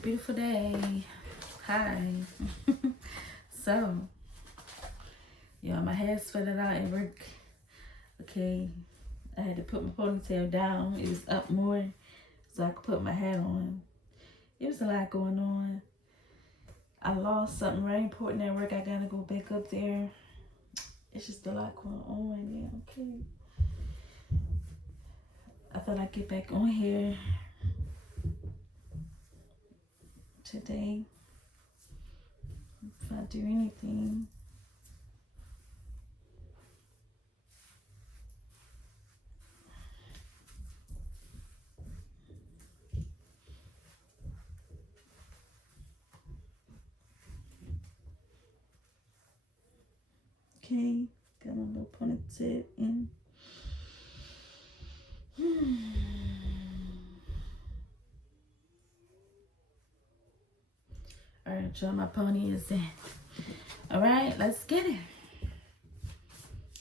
Beautiful day. Hi. So, yeah, my hair sweated out at work. Okay, I had to put my ponytail down. It was up more so I could put my hat on. It was a lot going on. I lost something very important at work. I gotta go back up there. It's just a lot going on right now. Okay. I thought I'd get back on here today if I do anything. Okay, got my little ponytail in. Alright, y'all, my pony is in. Alright, let's get it.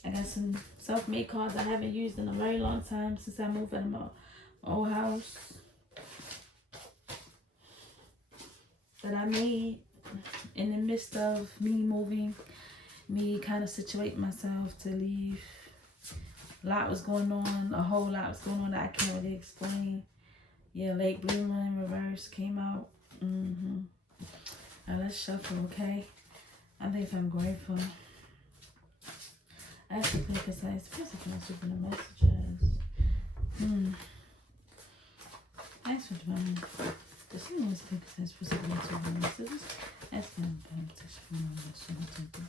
I got some self-made cards I haven't used in a very long time since I moved out of my old house that I made in the midst of me moving, me kind of situating myself to leave. A lot was going on, a whole lot was going on that I can't really explain. Yeah, Late Bloomer in reverse came out. Now let's shuffle, okay? I think I'm grateful. I have to pick a size. First, I can open the messages. Thanks for divine. The same was take a size. First, I can open the messages. Ask them to protection from all the soul temple.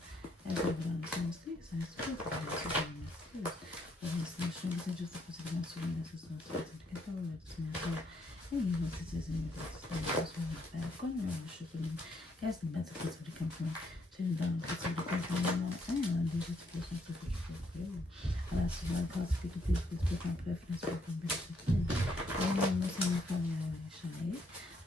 As we would understand, take a size. First, I can open the messages. But I'm still showing the just the first, I can open the messages. To get the words to me. And you know, this is in the best. I'm going to worship them. Guys, the better place where they come from. Turn down the place where they come from. And they just place to put you. And that's why I call speak to people with different preference for conviction. I'm going to say my family, I shine.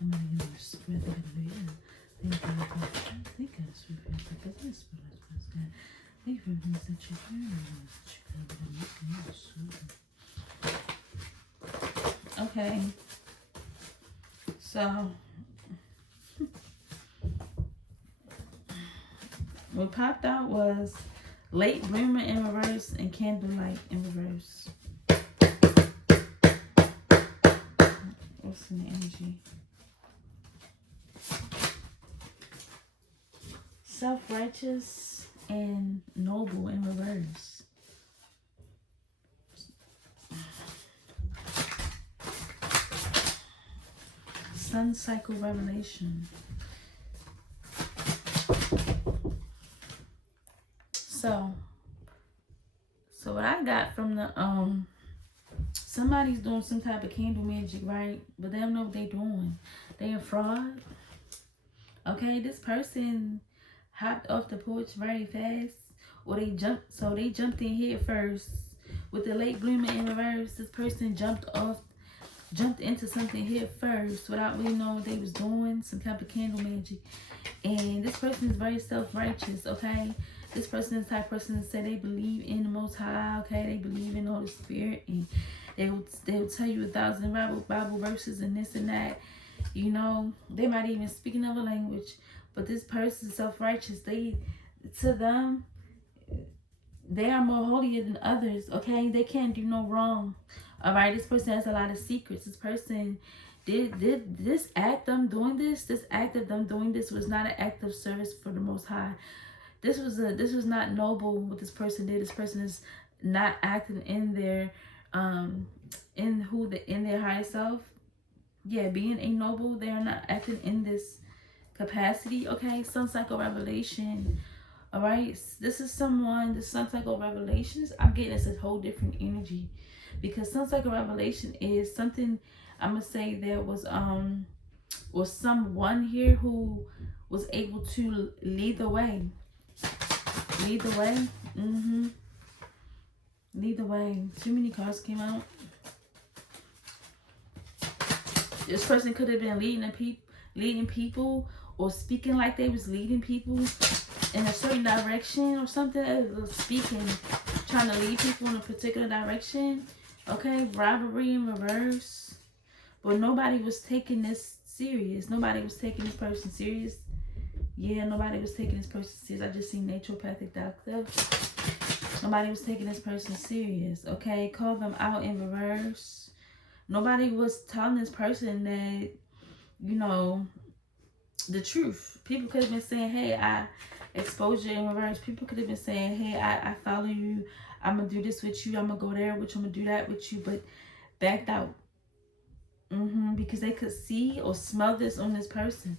I'm going to use spread the hallelujah. Thank you, God. Thank you, sweet friends, for business, but as well as God. Thank you for things that you hear and that you can be able to okay. So, what popped out was Late Bloomer in reverse and Candlelight in reverse. What's in the energy? Self-righteous and noble in reverse. Sun cycle revelation. So what I got from the somebody's doing some type of candle magic, right? But they don't know what they're doing. They a fraud. Okay, this person hopped off the porch very fast, or they jumped in here first with the Late Bloomer in reverse. This person jumped into something here first without really knowing what they was doing, some type of candle magic. And this person is very self-righteous, okay? This person is the type of person that say they believe in the Most High, okay? They believe in the Holy Spirit, and they will tell you 1,000 Bible verses and this and that. You know, they might even speak another language, but this person is self-righteous. To them, they are more holier than others, okay? They can't do no wrong. All right, this person has a lot of secrets. This person did this act of them doing this was not an act of service for the Most High. This was not noble what this person did. This person is not acting in their in their higher self. Yeah, being a noble, they are not acting in this capacity. Okay, sun cycle revelation. All right, this sun cycle revelations. I'm getting it's a whole different energy, because sun cycle revelation is something. I'm gonna say there was someone here who was able to lead the way. Lead the way. Lead the way. Too many cards came out. This person could have been leading people, or speaking like they was leading people in a certain direction or something. Speaking, trying to lead people in a particular direction. Okay, robbery in reverse. But nobody was taking this serious. Nobody was taking this person serious. Yeah, nobody was taking this person serious. I just seen naturopathic doctor. Nobody was taking this person serious. Okay, call them out in reverse. Nobody was telling this person that, you know, the truth. People could have been saying, hey, I exposure in reverse. People could have been saying, hey, I follow you. I'm going to do this with you. I'm going to go there with you. I'm going to do that with you. But backed out. Because they could see or smell this on this person.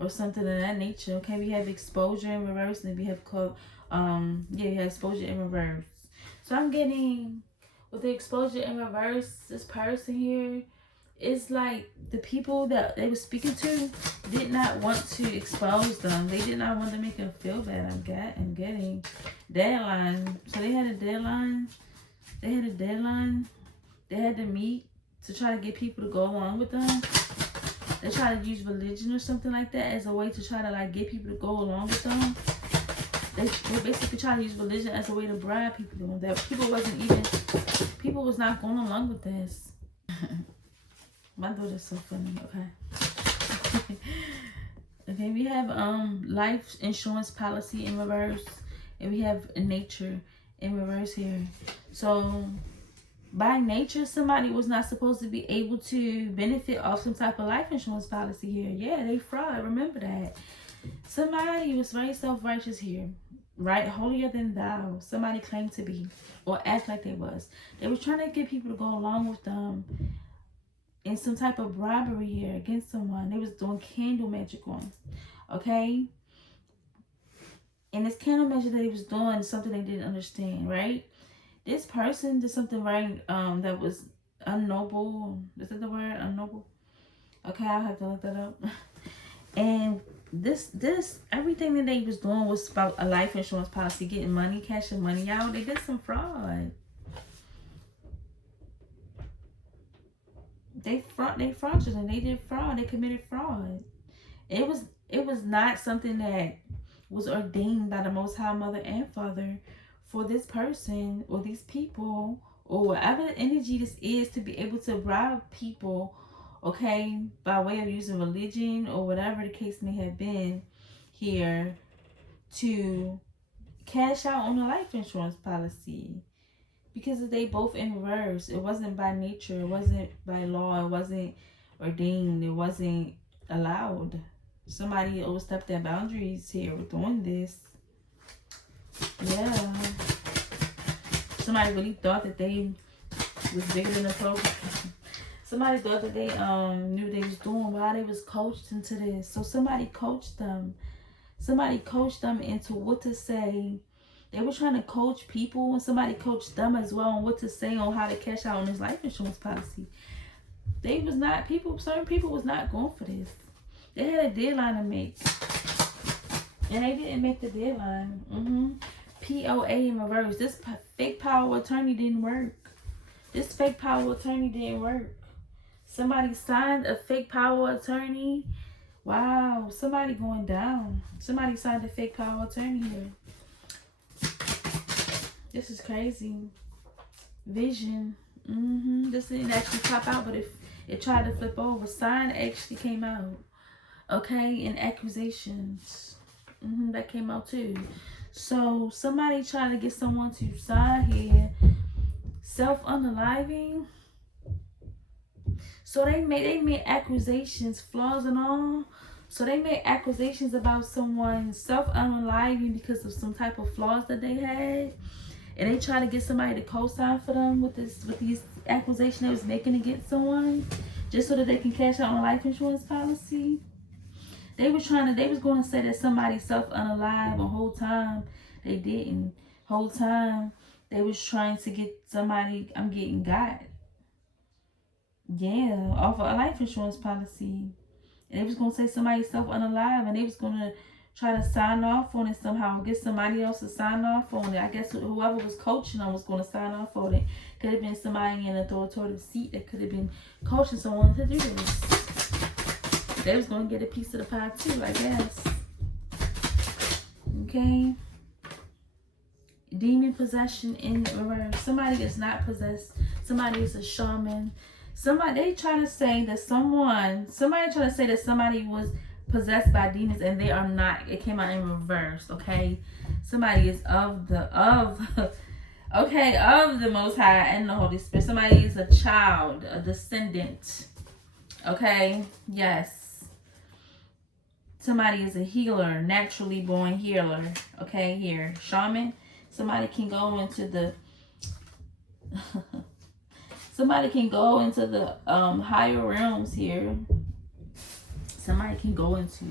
Or something of that nature. Okay, we have exposure in reverse. And we have called, we have exposure in reverse. So I'm getting, with the exposure in reverse, this person here, it's like the people that they were speaking to did not want to expose them. They did not want to make them feel bad. I'm getting deadline. So they had a deadline. They had to meet to try to get people to go along with them. They try to use religion or something like that as a way to try to like get people to go along with them. They basically try to use religion as a way to bribe people doing that. People was not going along with this. My daughter's so funny, okay. Okay, we have life insurance policy in reverse. And we have nature in reverse here. So by nature, somebody was not supposed to be able to benefit off some type of life insurance policy here. Yeah, they fraud. Remember that. Somebody was very self-righteous here. Right? Holier than thou. Somebody claimed to be. Or act like they was. They was trying to get people to go along with them in some type of bribery here against someone. They was doing candle magic on. Okay? And this candle magic that they was doing is something they didn't understand, right? This person did something right that was unnoble. Is that the word? Unnoble? Okay, I'll have to look that up. And this everything that they was doing was about a life insurance policy, getting money, cashing money out. They did some fraud. They fraudulent. They did fraud. They committed fraud. It was not something that was ordained by the Most High Mother and Father for this person or these people or whatever the energy this is to be able to bribe people, okay, by way of using religion or whatever the case may have been here to cash out on a life insurance policy. Because they both in reverse. It wasn't by nature. It wasn't by law. It wasn't ordained. It wasn't allowed. Somebody overstepped their boundaries here with doing this. Yeah. Somebody really thought that they was bigger than the program. Somebody thought that they knew they was doing while they was coached into this. So somebody coached them. Somebody coached them into what to say. They were trying to coach people, and somebody coached them as well on what to say on how to cash out on this life insurance policy. They was not, certain people was not going for this. They had a deadline to make. And they didn't make the deadline. POA in reverse. This fake power of attorney didn't work. This fake power of attorney didn't work. Somebody signed a fake power of attorney. Wow. Somebody going down. Somebody signed a fake power of attorney here. This is crazy. Vision. This didn't actually pop out, but it tried to flip over. Sign actually came out. Okay, and accusations. That came out too. So somebody tried to get someone to sign here. Self-unaliving. So they made accusations, flaws and all. So they made accusations about someone self-unaliving because of some type of flaws that they had. And they tried to get somebody to co-sign for them with these accusations they was making against someone, just so that they can cash out on a life insurance policy. They was going to say that somebody self-unalive the whole time. They didn't. Whole time they was trying to get somebody got. Yeah, off of a life insurance policy. And they was going to say somebody self-unalive, and they was going to try to sign off on it somehow, get somebody else to sign off on it. I guess whoever was coaching them was going to sign off on it. Could have been somebody in an authoritative seat that could have been coaching someone to do this. They was going to get a piece of the pie too, I guess. Okay. Demon possession in reverse. Somebody is not possessed. Somebody is a shaman. They try to say that somebody try to say that somebody was possessed by demons, and they are not. It came out in reverse. Okay, somebody is of okay, of the Most High and the Holy Spirit. Somebody is a child, a descendant. Okay, yes. Somebody is a healer, naturally born healer. Okay, here, shaman. Somebody can go into the somebody can go into the higher realms here. Somebody can go into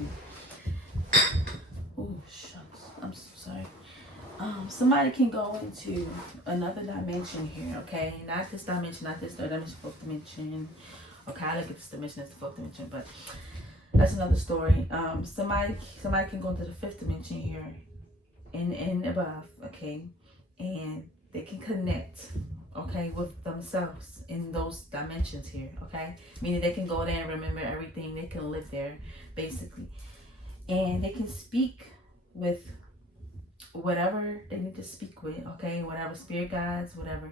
oh shucks. I'm so sorry. Somebody can go into another dimension here, okay? Not this dimension, not this third dimension, fourth dimension. Okay, I look at this dimension as the fourth dimension, but that's another story. Somebody can go into the fifth dimension here and above, okay? And they can connect, okay, with themselves in those dimensions here, okay? Meaning they can go there and remember everything. They can live there, basically. And they can speak with whatever they need to speak with, okay? Whatever spirit guides, whatever.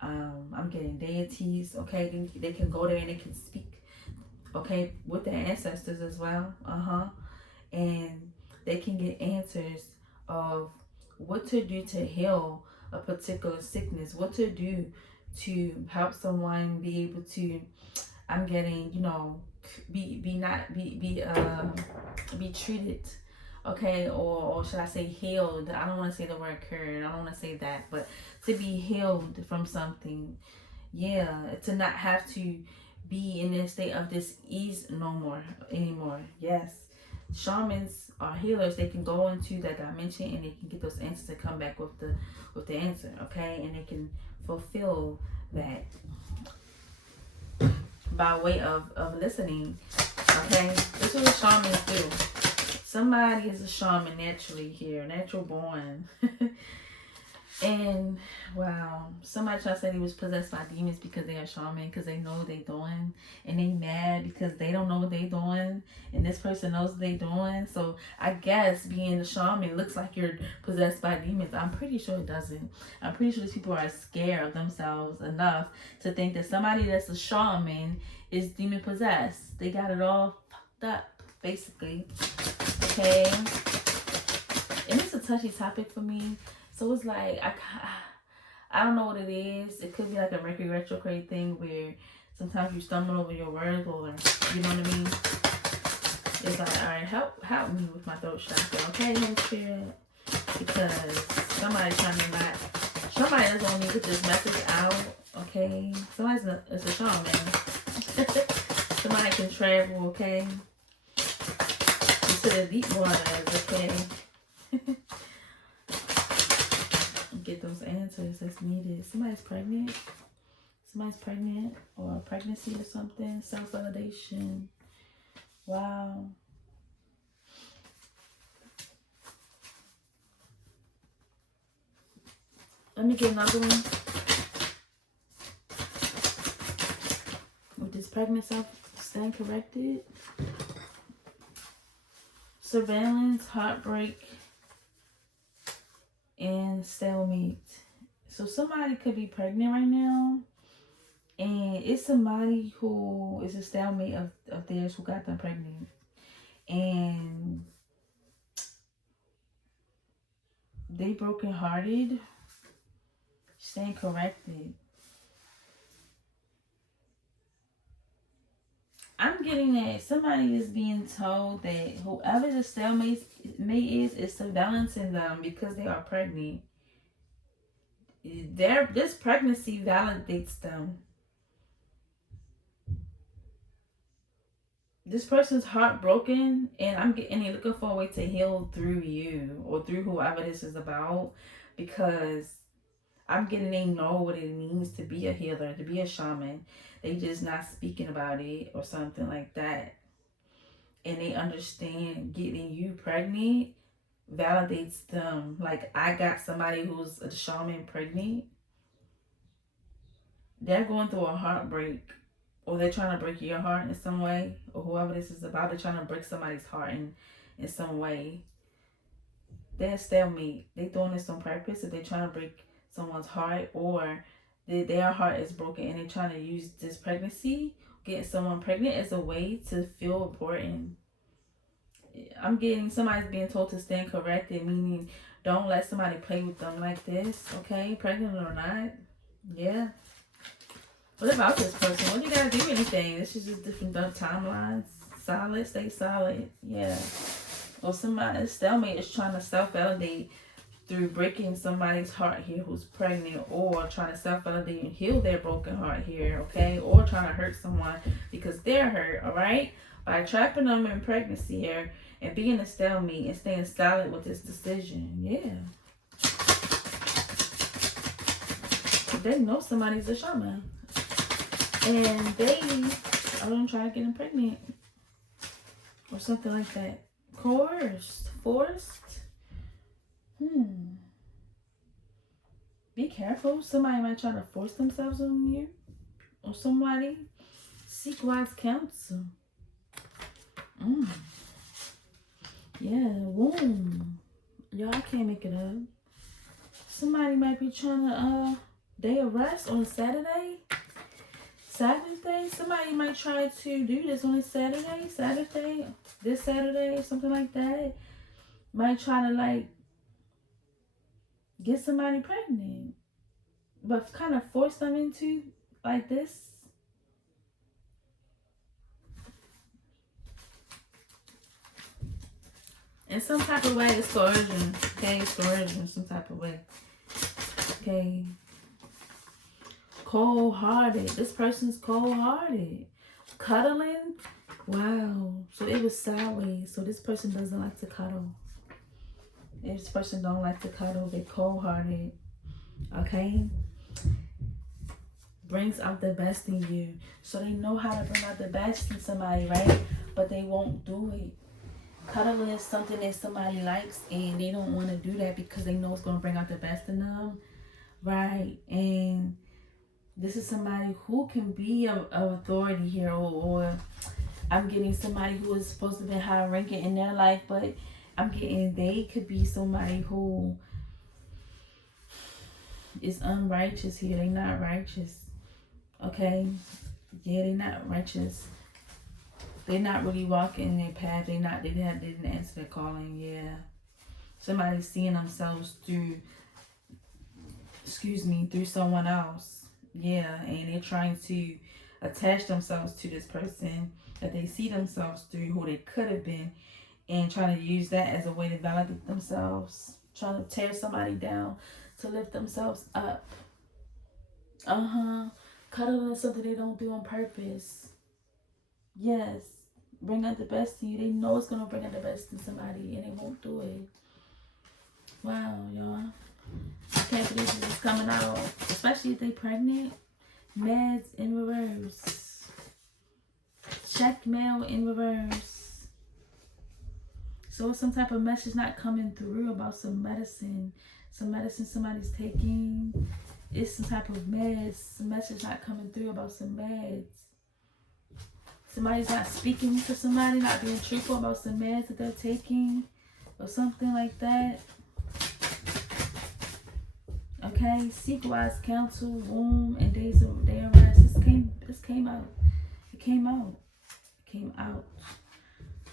I'm getting deities, okay? They can go there and they can speak, okay, with their ancestors as well, and they can get answers of what to do to heal a particular sickness, what to do to help someone be able to. I'm getting, be treated, okay, or should I say healed? I don't want to say the word cured. I don't want to say that, but to be healed from something, yeah, to not have to be in a state of dis-ease anymore. Yes, shamans are healers. They can go into that dimension and they can get those answers and come back with the answer, okay, and they can fulfill that by way of listening, okay. This is what shamans do. Somebody is a shaman naturally here, natural born. And wow, somebody tried to say they was possessed by demons because they are shaman, because they know what they doing, and they mad because they don't know what they doing, and this person knows what they doing. So I guess being a shaman looks like you're possessed by demons. I'm pretty sure it doesn't. I'm pretty sure these people are scared of themselves enough to think that somebody that's a shaman is demon possessed. They got it all fucked up, basically. Okay, and it's a touchy topic for me. So it's like, I don't know what it is. It could be like a Mercury retrograde thing where sometimes you stumble over your words, or you know what I mean? It's like, all right, help me with my throat chakra, okay, Holy Spirit? Because somebody doesn't want me to get this message out, okay? It's a shaman. Somebody can travel, okay? Into the deep waters, okay? Get those answers that's needed. Somebody's pregnant, or a pregnancy or something. Self-validation. Wow. Let me get another one. With this pregnant self staying corrected. Surveillance, heartbreak, and stalemate. So somebody could be pregnant right now, and it's somebody who is a stalemate of theirs who got them pregnant, and they brokenhearted, staying corrected. I'm getting that somebody is being told that whoever the stalemate is surveillancing them because they are pregnant. This pregnancy validates them. This person's heartbroken, and they're looking for a way to heal through you or through whoever this is about, because I'm getting they know what it means to be a healer, to be a shaman. They just not speaking about it or something like that. And they understand getting you pregnant validates them. Like, I got somebody who's a shaman pregnant. They're going through a heartbreak, or they're trying to break your heart in some way, or whoever this is about, they're trying to break somebody's heart in some way. They're stalemate. They're doing this on purpose, if they're trying to break someone's heart, or their heart is broken and they're trying to use this pregnancy, getting someone pregnant, as a way to feel important. I'm getting somebody's being told to stand corrected, meaning don't let somebody play with them like this, okay? Pregnant or not. Yeah. What about this person? What do you gotta do anything? This is just different timelines. Solid, stay solid. Yeah. Or somebody, stalemate is trying to self-validate through breaking somebody's heart here who's pregnant, or trying to self-validate and heal their broken heart here, okay? Or trying to hurt someone because they're hurt, all right? By trapping them in pregnancy here and being a stalemate and staying solid with this decision. Yeah. They know somebody's a shaman. And they are going to try to get them pregnant. Or something like that. Coerced. Forced. Be careful. Somebody might try to force themselves on you. Or somebody. Seek wise counsel. Yeah, womb. Y'all can't make it up. Somebody might be trying to day of rest on Saturday. Sabbath day. Somebody might try to do this on a Saturday. Saturday. This Saturday. Something like that. Might try to like get somebody pregnant. But kind of force them into like this. In some type of way, it's coercion. Okay, it's coercion in some type of way. Okay. Cold-hearted. This person's cold-hearted. Cuddling. Wow. So it was sideways. So this person doesn't like to cuddle. This person don't like to cuddle. They're cold-hearted. Okay. Brings out the best in you. So they know how to bring out the best in somebody, right? But they won't do it. Cuddling is something that somebody likes, and they don't want to do that because they know it's going to bring out the best in them, right? And this is somebody who can be of authority here, or I'm getting somebody who is supposed to be high ranking in their life, but I'm getting they could be somebody who is unrighteous here. They're not righteous, okay? Yeah, they're not righteous. They're not really walking in their path. They didn't answer their calling. Yeah. Somebody's seeing themselves through someone else. Yeah. And they're trying to attach themselves to this person that they see themselves through, who they could have been, and trying to use that as a way to validate themselves. Trying to tear somebody down to lift themselves up. Cuddling is something they don't do on purpose. Yes. Bring out the best in you. They know it's going to bring out the best in somebody, and they won't do it. Wow, y'all. I can't believe this is coming out. Especially if they pregnant. Meds in reverse. Check mail in reverse. So it's some type of message not coming through about some medicine. Some medicine somebody's taking. It's some type of meds. Some message not coming through about some meds. Somebody's not speaking to somebody, not being truthful about some meds that they're taking, or something like that. Okay, seek wise counsel, womb, and day of rest. This came out. It came out.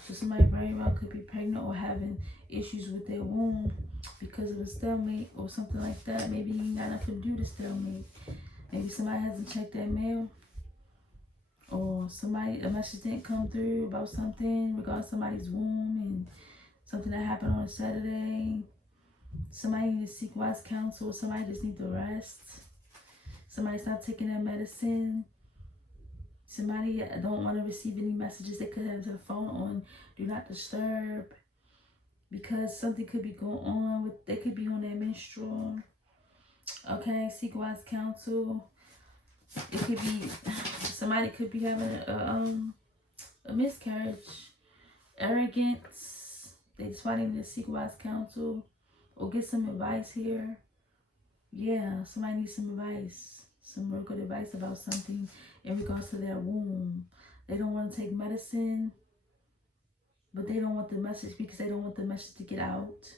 So somebody very well could be pregnant or having issues with their womb because of a stalemate or something like that. Maybe you ain't got nothing to do with stalemate. Maybe somebody hasn't checked their mail. Or a message didn't come through about something regarding somebody's womb and something that happened on a Saturday. Somebody needs to seek wise counsel. Somebody just needs to rest. Somebody's not taking their medicine. Somebody don't want to receive any messages. They could have their phone on do not disturb, because something could be going on they could be on their menstrual. Okay, seek wise counsel. It could be somebody could be having a miscarriage, arrogance. That's why they need to seek wise counsel or get some advice here. Yeah, somebody needs some advice, some real good advice about something in regards to their womb. They don't want to take medicine, but they don't want the message because they don't want the message to get out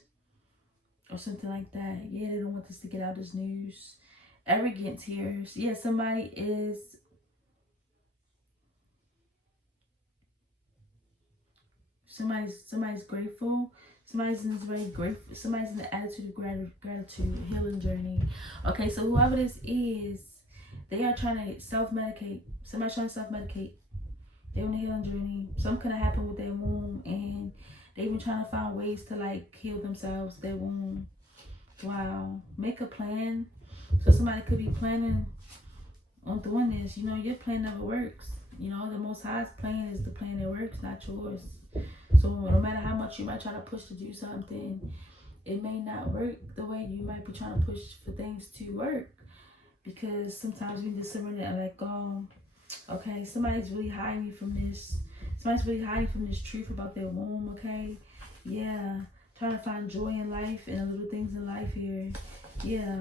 or something like that. Yeah, they don't want this to get out as news. arrogance here. Yeah, somebody's grateful. Somebody's in this very grateful. Somebody's in the attitude of gratitude, healing journey. Okay, so whoever this is, they are trying to self-medicate. Somebody's trying to self-medicate. They're on a healing journey. Something could have happened with their womb, and they've been trying to find ways to like heal themselves, their womb. Wow. Make a plan. So somebody could be planning on doing this. You know, your plan never works. You know, the Most High's plan is the plan that works, not yours. So no matter how much you might try to push to do something, it may not work the way you might be trying to push for things to work. Because sometimes we just surrender and let go. Okay, somebody's really hiding from this. Somebody's really hiding from this truth about their womb, okay? Yeah. Trying to find joy in life and the little things in life here. Yeah.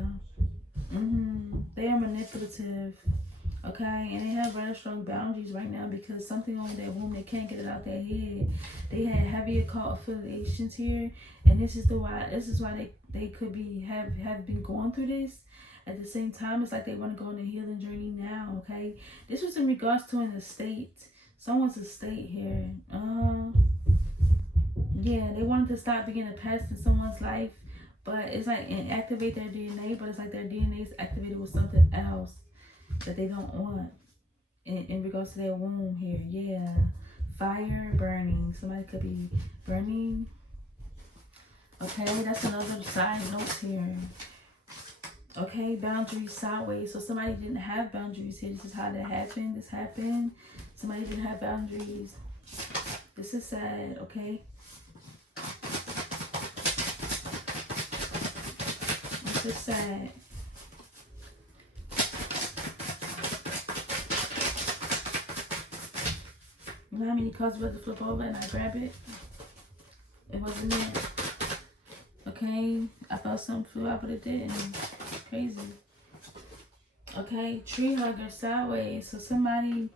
They are manipulative. Okay, and they have very strong boundaries right now because something on their womb, they can't get it out their head. They had heavy occult affiliations here, and this is why they could be have been going through this. At the same time, it's like they want to go on a healing journey now. Okay, this was in regards to an estate, someone's estate here. Yeah, they wanted to stop being a pest in someone's life, but it's like and activate their DNA, but it's like their DNA is activated with something else that they don't want in regards to their womb here. Yeah. Fire, burning. Somebody could be burning. Okay, that's another side note here. Okay, boundaries sideways. So somebody didn't have boundaries here. This is how that happened. This happened. Somebody didn't have boundaries. This is sad, okay? This is sad. You know how many cards were to flip over and I grab it? It wasn't there. Okay, I thought something flew out, but it didn't. Crazy. Okay, tree hugger sideways. So somebody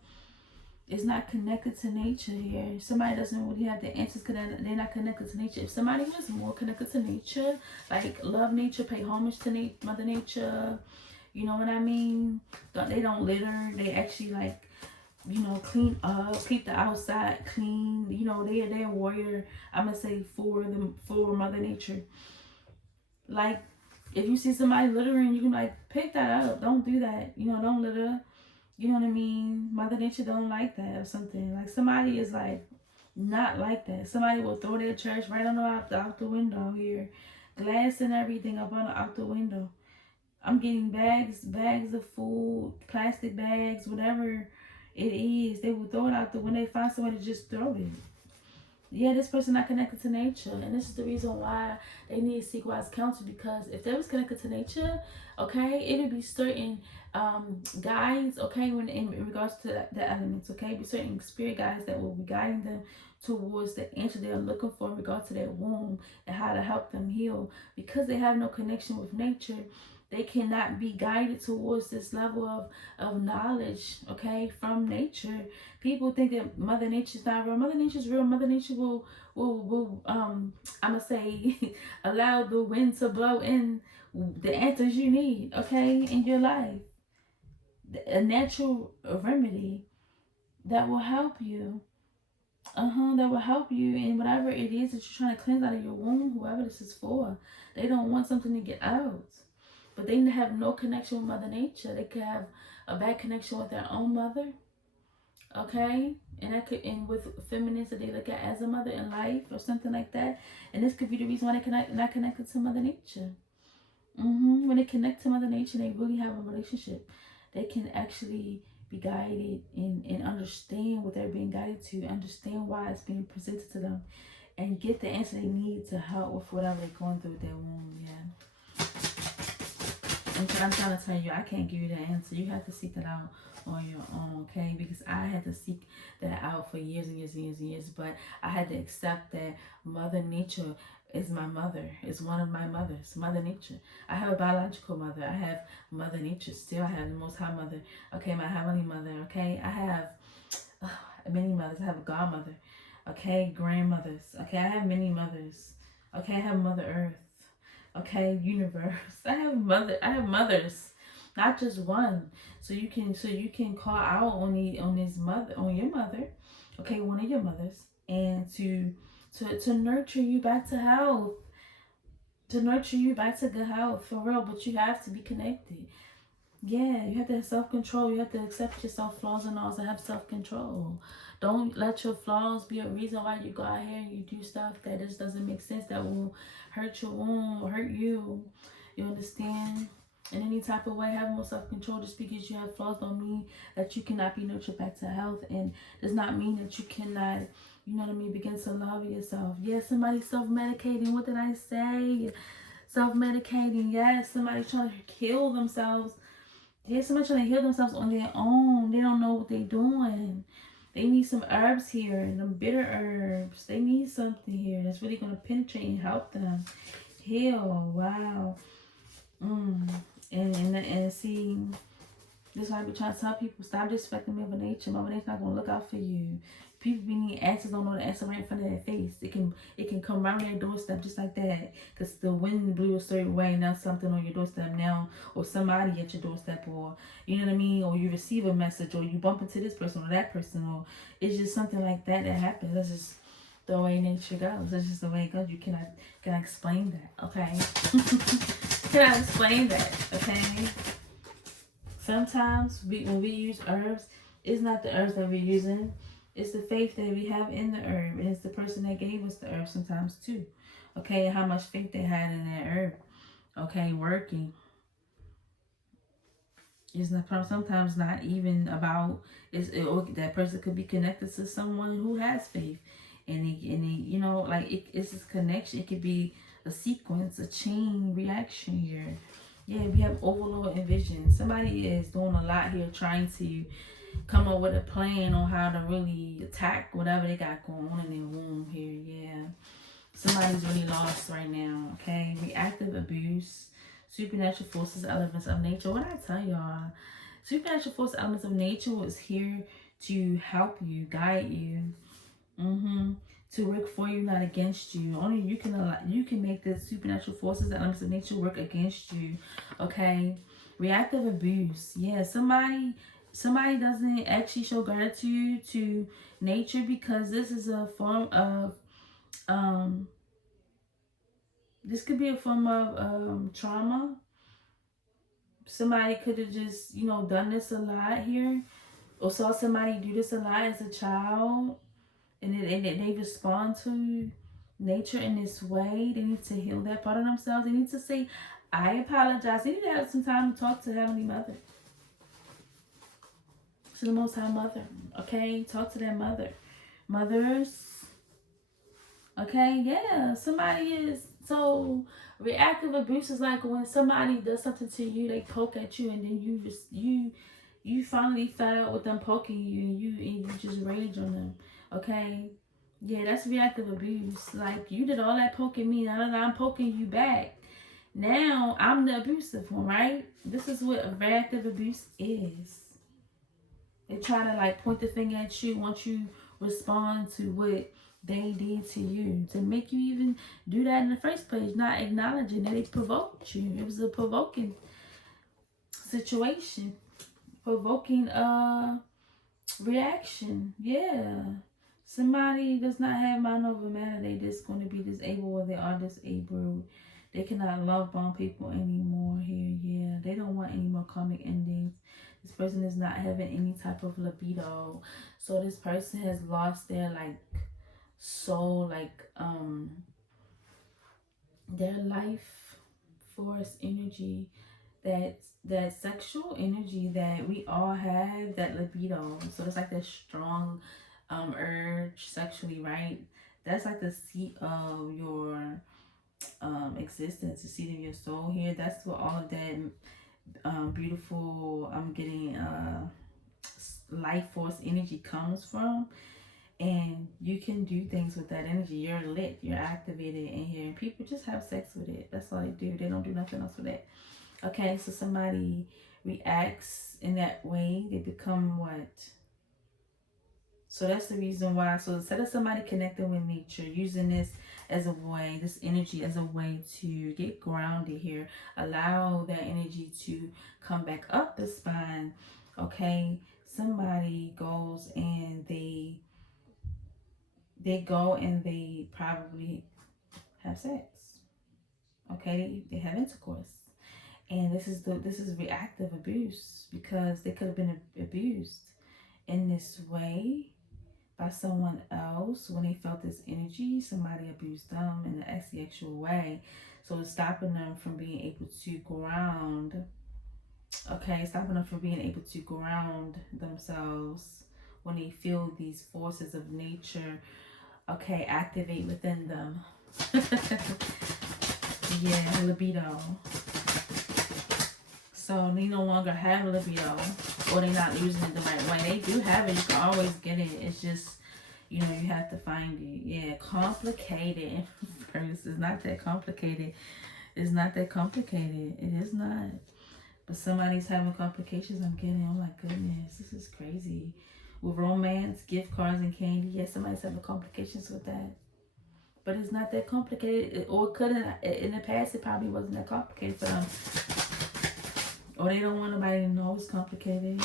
is not connected to nature here. Somebody doesn't really have the answers because they're not connected to nature. If somebody was more connected to nature, like love nature, pay homage to Mother Nature, you know what I mean? They don't litter. They actually like, you know, clean up, keep the outside clean. You know, they're a warrior. I'm gonna say for Mother Nature. Like, if you see somebody littering, you can like pick that up. Don't do that. You know, don't litter. You know what I mean? Mother Nature don't like that or something. Like somebody is like not like that. Somebody will throw their trash right on out the window here, glass and everything up on out the window. I'm getting bags of food, plastic bags, whatever it is. They will throw it out when they find somebody to just throw it. Yeah, this person not connected to nature, and this is the reason why they need to seek wise counsel. Because if they was connected to nature, okay, it would be certain guides, okay, when in regards to the elements, okay, be certain spirit guides that will be guiding them towards the answer they're looking for in regard to their womb and how to help them heal. Because they have no connection with nature, they cannot be guided towards this level of knowledge, okay, from nature. People think that Mother Nature is not real. Mother Nature is real. Mother Nature will I'm gonna say allow the wind to blow in the answers you need, okay, in your life. A natural remedy that will help you. That will help you in whatever it is that you're trying to cleanse out of your womb, whoever this is for. They don't want something to get out. But they have no connection with Mother Nature. They could have a bad connection with their own mother. Okay? And that could end with feminists that they look at as a mother in life or something like that. And this could be the reason why they're not connected to Mother Nature. When they connect to Mother Nature, they really have a relationship. They can actually be guided and understand what they're being guided to, understand why it's being presented to them, and get the answer they need to help with whatever they're going through with their womb. Yeah. And so I'm trying to tell you, I can't give you the answer. You have to seek that out on your own, okay? Because I had to seek that out for years and years and years and years. But I had to accept that Mother Nature is my mother. It's one of my mothers, Mother Nature. I have a biological mother. I have Mother Nature. Still, I have the Most High Mother. Okay, my Heavenly Mother. Okay, I have many mothers. I have a godmother. Okay, grandmothers. Okay, I have many mothers. Okay, I have Mother Earth. Okay, universe. I have mothers. not just one. So you can call out on his mother, on your mother, okay, one of your mothers, and to nurture you back to health, to nurture you back to good health for real. But you have to be connected. Yeah, you have to have self control. You have to accept yourself flaws and all, and have self control. Don't let your flaws be a reason why you go out here and you do stuff that just doesn't make sense, that will hurt your womb, hurt you. You understand? In any type of way, have more self control. Just because you have flaws don't mean that you cannot be nurtured back to health, and does not mean that you cannot, you know what I mean, begin to love yourself. Yes, somebody self medicating. What did I say? Self medicating. Yes, somebody trying to kill themselves. There's somebody trying to heal themselves on their own. They don't know what they're doing. They need some herbs here, some bitter herbs. They need something here that's really going to penetrate and help them heal. Wow. And see, this is why I be trying to tell people, stop disrespecting Mother Nature. Mother Nature's not going to look out for you. People be needing answers, don't know the answer right in front of their face. It can come around their doorstep just like that. Because the wind blew a certain way, now something on your doorstep now, or somebody at your doorstep, or you know what I mean, or you receive a message, or you bump into this person or that person, or it's just something like that happens. That's just the way nature goes. That's just the way it goes. You cannot explain that, okay? Cannot explain that, okay? Sometimes when we use herbs, it's not the herbs that we're using. It's the faith that we have in the herb. And it's the person that gave us the herb sometimes too. Okay, and how much faith they had in that herb. Okay, working. It's not sometimes not even about that person could be connected to someone who has faith. And you know, like it's this connection. It could be a sequence, a chain reaction here. Yeah, we have overload and vision. Somebody is doing a lot here, trying to come up with a plan on how to really attack whatever they got going on in their womb here. Yeah, somebody's really lost right now. Okay, reactive abuse, supernatural forces, elements of nature. What I tell y'all, supernatural forces, elements of nature was here to help you, guide you. To work for you, not against you. Only you can make the supernatural forces and elements of nature work against you. Okay. Reactive abuse. Yeah, somebody doesn't actually show gratitude to nature because this is a form of this could be a form of trauma. Somebody could have just, you know, done this a lot here, or saw somebody do this a lot as a child, and they respond to nature in this way. They need to heal that part of themselves. They need to say, I apologize. They need to have some time to talk to Heavenly Mother, to the Most High Mother. Okay, talk to that mother. Mothers. Okay, yeah. Somebody is so reactive abuse is like when somebody does something to you, they poke at you, and then you finally fed up with them poking you, and you just rage on them. Okay. Yeah, that's reactive abuse. Like, you did all that poking me, now that I'm poking you back, now I'm the abusive one, right? This is what reactive abuse is. They try to like point the finger at you once you respond to what they did to you, to make you even do that in the first place, not acknowledging that it provoked you. It was a provoking situation, provoking reaction. Yeah. Somebody does not have mind over matter. They just going to be disabled, or they are disabled. They cannot love bomb people anymore here. Yeah, they don't want any more karmic endings. This person is not having any type of libido. So this person has lost their like soul, like their life force energy, that sexual energy that we all have, that libido. So it's like that strong urge sexually, right? That's like the seat of your existence, the seat of your soul here. That's what all of that beautiful, I'm getting life force energy comes from. And you can do things with that energy. You're lit, you're activated in here, and people just have sex with it. That's all they do. They don't do nothing else with it. Okay, so somebody reacts in that way. They become what? So that's the reason why. So instead of somebody connecting with nature, using this as a way, this energy as a way to get grounded here, allow that energy to come back up the spine. Okay, somebody goes and they go and they probably have sex. Okay, they have intercourse, and this is reactive abuse because they could have been abused in this way by someone else when they felt this energy. Somebody abused them in an sexual way, so it's stopping them from being able to ground. Okay, stopping them from being able to ground themselves when they feel these forces of nature, okay, activate within them. Yeah, libido. So they no longer have libido, or they're not using it the right way. They do have it. You can always get it. It's just, you know, you have to find it. Yeah, complicated. First, it's not that complicated. It's not that complicated. It is not. But somebody's having complications. I'm getting. Oh my goodness, this is crazy. With romance, gift cards, and candy. Yeah, somebody's having complications with that. But it's not that complicated. Or it couldn't. In the past, it probably wasn't that complicated for them. Or they don't want nobody to know it's complicated.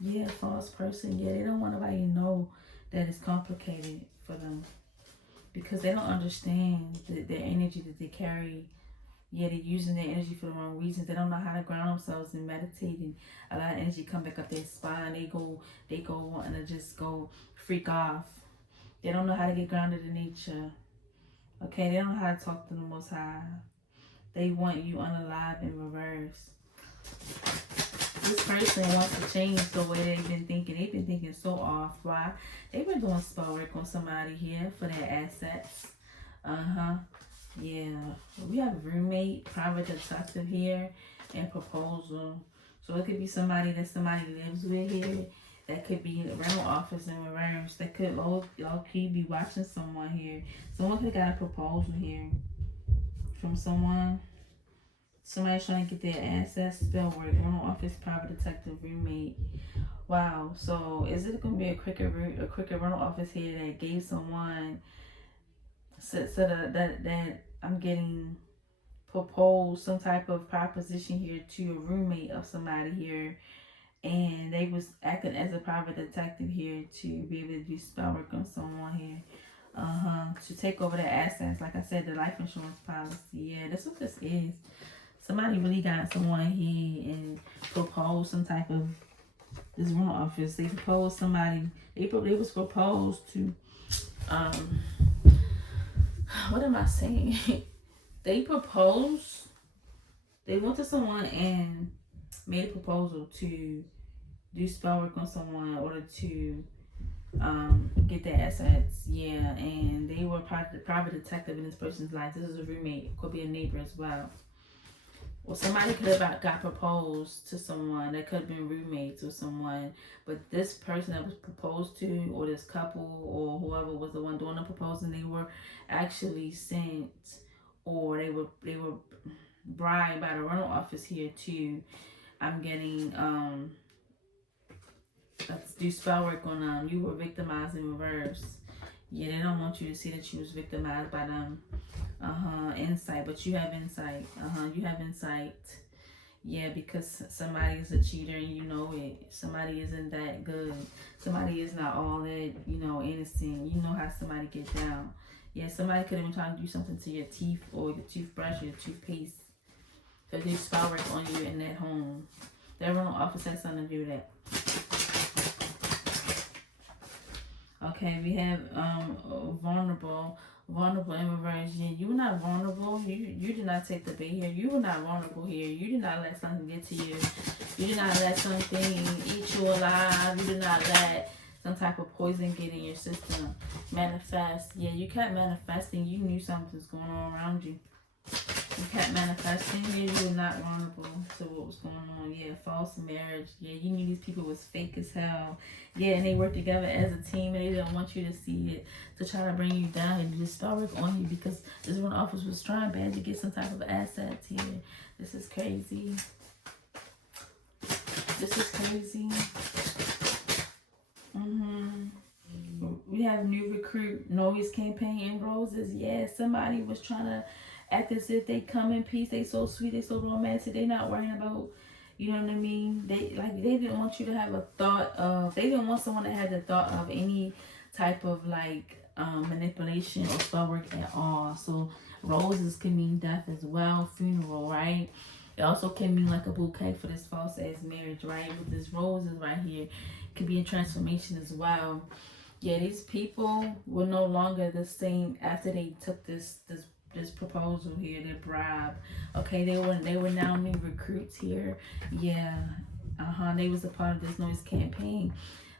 Yeah, false person. Yeah, they don't want nobody to know that it's complicated for them. Because they don't understand the energy that they carry. Yeah, they're using their energy for the wrong reasons. They don't know how to ground themselves and meditate, and a lot of energy come back up their spine. They go wanting to just go freak off. They don't know how to get grounded in nature. Okay, they don't know how to talk to the Most High. They want you unalive in reverse. This person wants to change the way they've been thinking. They've been thinking so off. Why? They've been doing spell work on somebody here for their assets. Yeah. We have roommate, private detective here, and proposal. So it could be somebody that somebody lives with here. That could be a rental office in reverse. That could low key be watching someone here. Someone could have got a proposal here from someone. Somebody's trying to get their assets, spell work, rental office, private detective, roommate. Wow. So is it going to be a quicker rental office here that gave someone so that I'm getting proposed some type of proposition here to a roommate of somebody here, and they was acting as a private detective here to be able to do spell work on someone here. To take over their assets. Like I said, the life insurance policy. Yeah, that's what this is. Somebody really got someone here and proposed some type of this rental office. They proposed somebody. They was proposed to. What am I saying? They proposed. They went to someone and made a proposal to do spell work on someone in order to get their assets. Yeah, and they were private detective in this person's life. This is a roommate. Could be a neighbor as well. Or somebody could have got proposed to someone. That could have been roommates or someone. But this person that was proposed to, or this couple, or whoever was the one doing the proposing, they were actually sent, or they were bribed by the rental office here to, I'm getting, let's do spell work on them. You were victimized in reverse. Yeah, they don't want you to see that you was victimized by them. Insight, but you have insight. You have insight. Yeah, because somebody is a cheater and you know it. Somebody isn't that good. Somebody is not all that, innocent. You know how somebody get down. Yeah, somebody could have been trying to do something to your teeth or your toothbrush or your toothpaste. So they spell work on you in that home. That rental office has something to do with that. Okay, we have vulnerable in reverse. Yeah, you were not vulnerable. You did not take the bait here. You were not vulnerable here. You did not let something get to you. You did not let something eat you alive. You did not let some type of poison get in your system. Manifest. Yeah, you kept manifesting. You knew something was going on around you. You kept manifesting here. You were not vulnerable to what was going on. Yeah, false marriage. Yeah, you knew these people was fake as hell. Yeah, and they worked together as a team, and they didn't want you to see it to try to bring you down and just start work on you because this one office was trying bad to get some type of assets here. This is crazy. This is crazy. We have new recruit, noise campaign, and roses. Yeah, somebody was trying to act as if they come in peace. They so sweet, they so romantic. They not worrying about, you know what I mean? They didn't want you to have a thought of. They didn't want someone to have the thought of any type of manipulation or spell work at all. So roses can mean death as well, funeral, right? It also can mean like a bouquet for this false ass marriage, right? With this roses right here, could be a transformation as well. Yeah, these people were no longer the same after they took this proposal here, their bribe. Okay, they were now new recruits here. Yeah, they was a part of this noise campaign.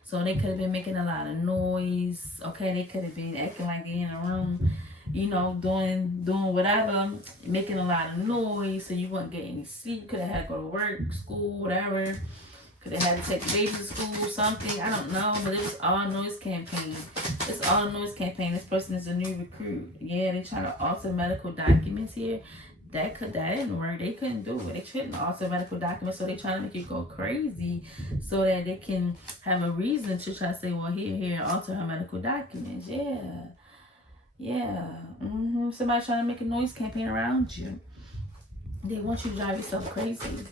So they could have been making a lot of noise. Okay, they could have been acting like they in a room, you know, doing whatever, making a lot of noise, so you wouldn't get any sleep. Could have had to go to work, school, whatever. Could have had to take the baby to school, something. I don't know, but it was all noise campaign. It's all noise campaign. This person is a new recruit. Yeah, they trying to alter medical documents here. That didn't work. They couldn't do it. They couldn't alter medical documents, so they trying to make you go crazy so that they can have a reason to try to say, well, here, alter her medical documents. Yeah. Somebody trying to make a noise campaign around you. They want you to drive yourself crazy.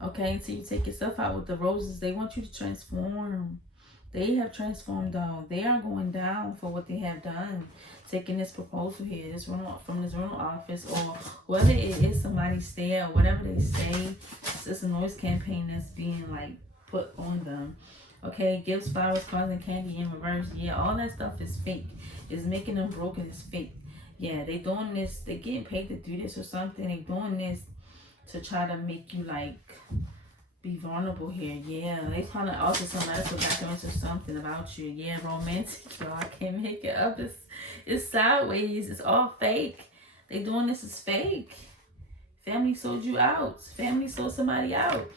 Okay, until you take yourself out with the roses. They want you to transform. They have transformed though. They are going down for what they have done. Taking this proposal here, from this rental office, or whether it is somebody stay or whatever they say. It's just a noise campaign that's being put on them. Okay, gifts, flowers, cards, and candy in reverse. Yeah, all that stuff is fake. It's making them broken. It's fake. Yeah, they doing this. They getting paid to do this or something. They doing this to try to make you be vulnerable here. Yeah, they trying to alter some medical documents or something about you. Yeah, romantic, y'all. I can't make it up. It's sideways. It's all fake. They doing this is fake. Family sold you out. Family sold somebody out.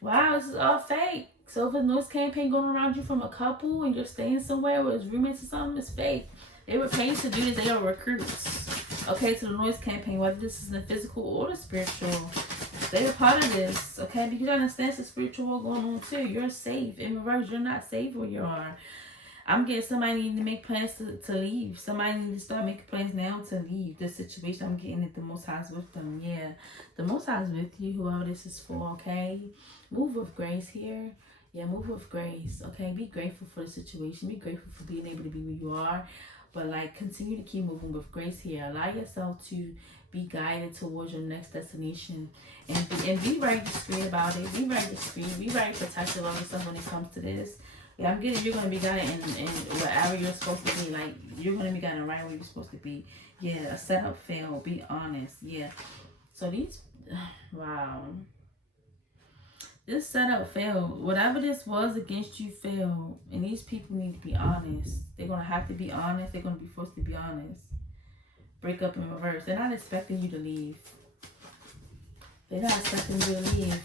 Wow, this is all fake. So if a noise campaign going around you from a couple and you're staying somewhere where it's roommates or something, it's fake. They were paid to do this. They are recruits. Okay, to the noise campaign, whether this is in the physical or the spiritual. They're part of this, okay? Because you understand the spiritual war going on too. You're safe. In reverse, you're not safe where you are. I'm getting somebody need to make plans to leave. Somebody need to start making plans now to leave the situation. I'm getting that the Most High is with them. Yeah, the Most High is with you, whoever this is for, okay? Move with grace here. Yeah, move with grace, okay? Be grateful for the situation. Be grateful for being able to be where you are. But continue to keep moving with grace here. Allow yourself to be guided towards your next destination. And be very discreet about it. Be very discreet. Be very protective of yourself when it comes to this. Yeah, I'm getting you're going to be guided in wherever you're supposed to be. You're going to be guided right where you're supposed to be. Yeah, a setup fail. Be honest. Yeah. So wow. This setup failed. Whatever this was against you failed. And these people need to be honest. They're going to have to be honest. They're going to be forced to be honest. Break up in reverse. They're not expecting you to leave. They're not expecting you to leave.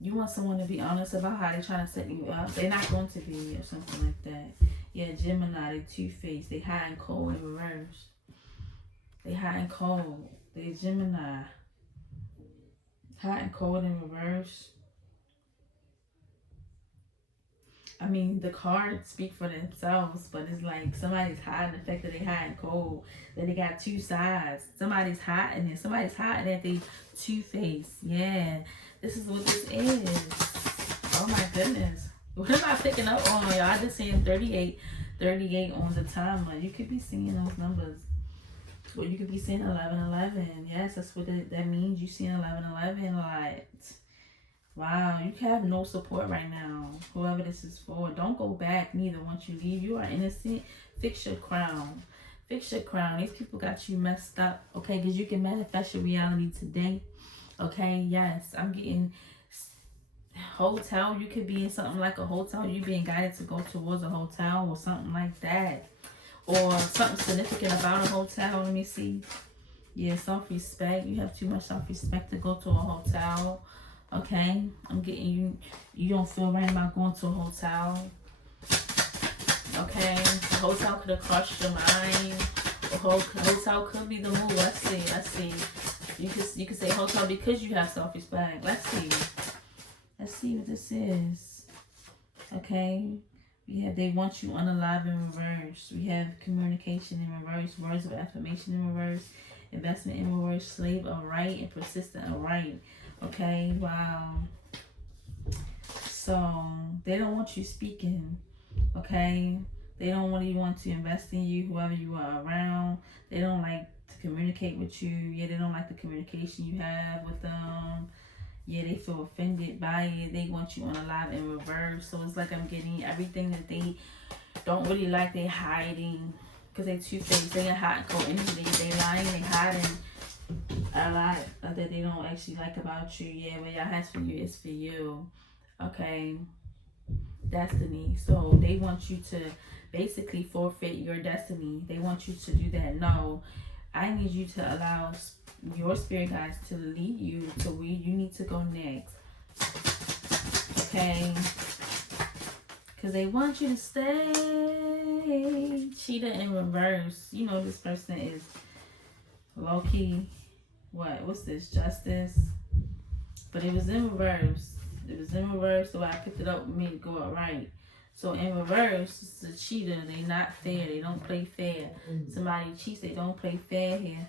You want someone to be honest about how they're trying to set you up. They're not going to be, or something like that. Yeah, Gemini, they two-faced. They hot and cold in reverse. They hot and cold. They Gemini. Hot and cold in reverse. I mean, the cards speak for themselves, but it's somebody's hiding the fact that they hot and cold. That they got two sides. Somebody's hot and then somebody's hot and that they two-faced. Yeah, this is what this is. Oh my goodness. What am I picking up on, y'all? I just seeing 38 on the timer. You could be seeing those numbers. Or you could be seeing 1111. Yes, that's what that means. You seeing 1111 wow, you have no support right now. Whoever this is for, don't go back neither. Once you leave, you are innocent. Fix your crown. Fix your crown. These people got you messed up, okay? Because you can manifest your reality today, okay? Yes, I'm getting hotel. You could be in something like a hotel. You being guided to go towards a hotel or something like that. Or something significant about a hotel. Let me see. Yeah, self-respect. You have too much self-respect to go to a hotel. Okay, I'm getting you don't feel right about going to a hotel. Okay, the hotel could have crossed your mind. The hotel could be the move. Let's see. You could say hotel because you have self-respect. Let's see what this is. Okay, We have they want you unalive in reverse. We have communication in reverse, words of affirmation in reverse, investment in reverse, slave of right, and persistent of right. Okay, wow. So they don't want you speaking. Okay, they don't really want to invest in you, whoever you are around. They don't like to communicate with you. Yeah, they don't like the communication you have with them. Yeah, they feel offended by it. They want you unalive in reverse. So it's like I'm getting everything that they don't really like. They hiding because they two-faced. They hide, go anything. They lying. They hiding a lot that they don't actually like about you. Yeah, what y'all has for you is for you. Okay, destiny. So they want you to basically forfeit your destiny. They want you to do that. No, I need you to allow your spirit guides to lead you to where you need to go next. Okay? Because they want you to stay. Cheetah in reverse. You know this person is low-key. What's this? Justice. But it was in reverse. It was in reverse, so I picked it up and made it go up right. So in reverse, it's a cheater. They not fair. They don't play fair. Somebody cheats. They don't play fair here.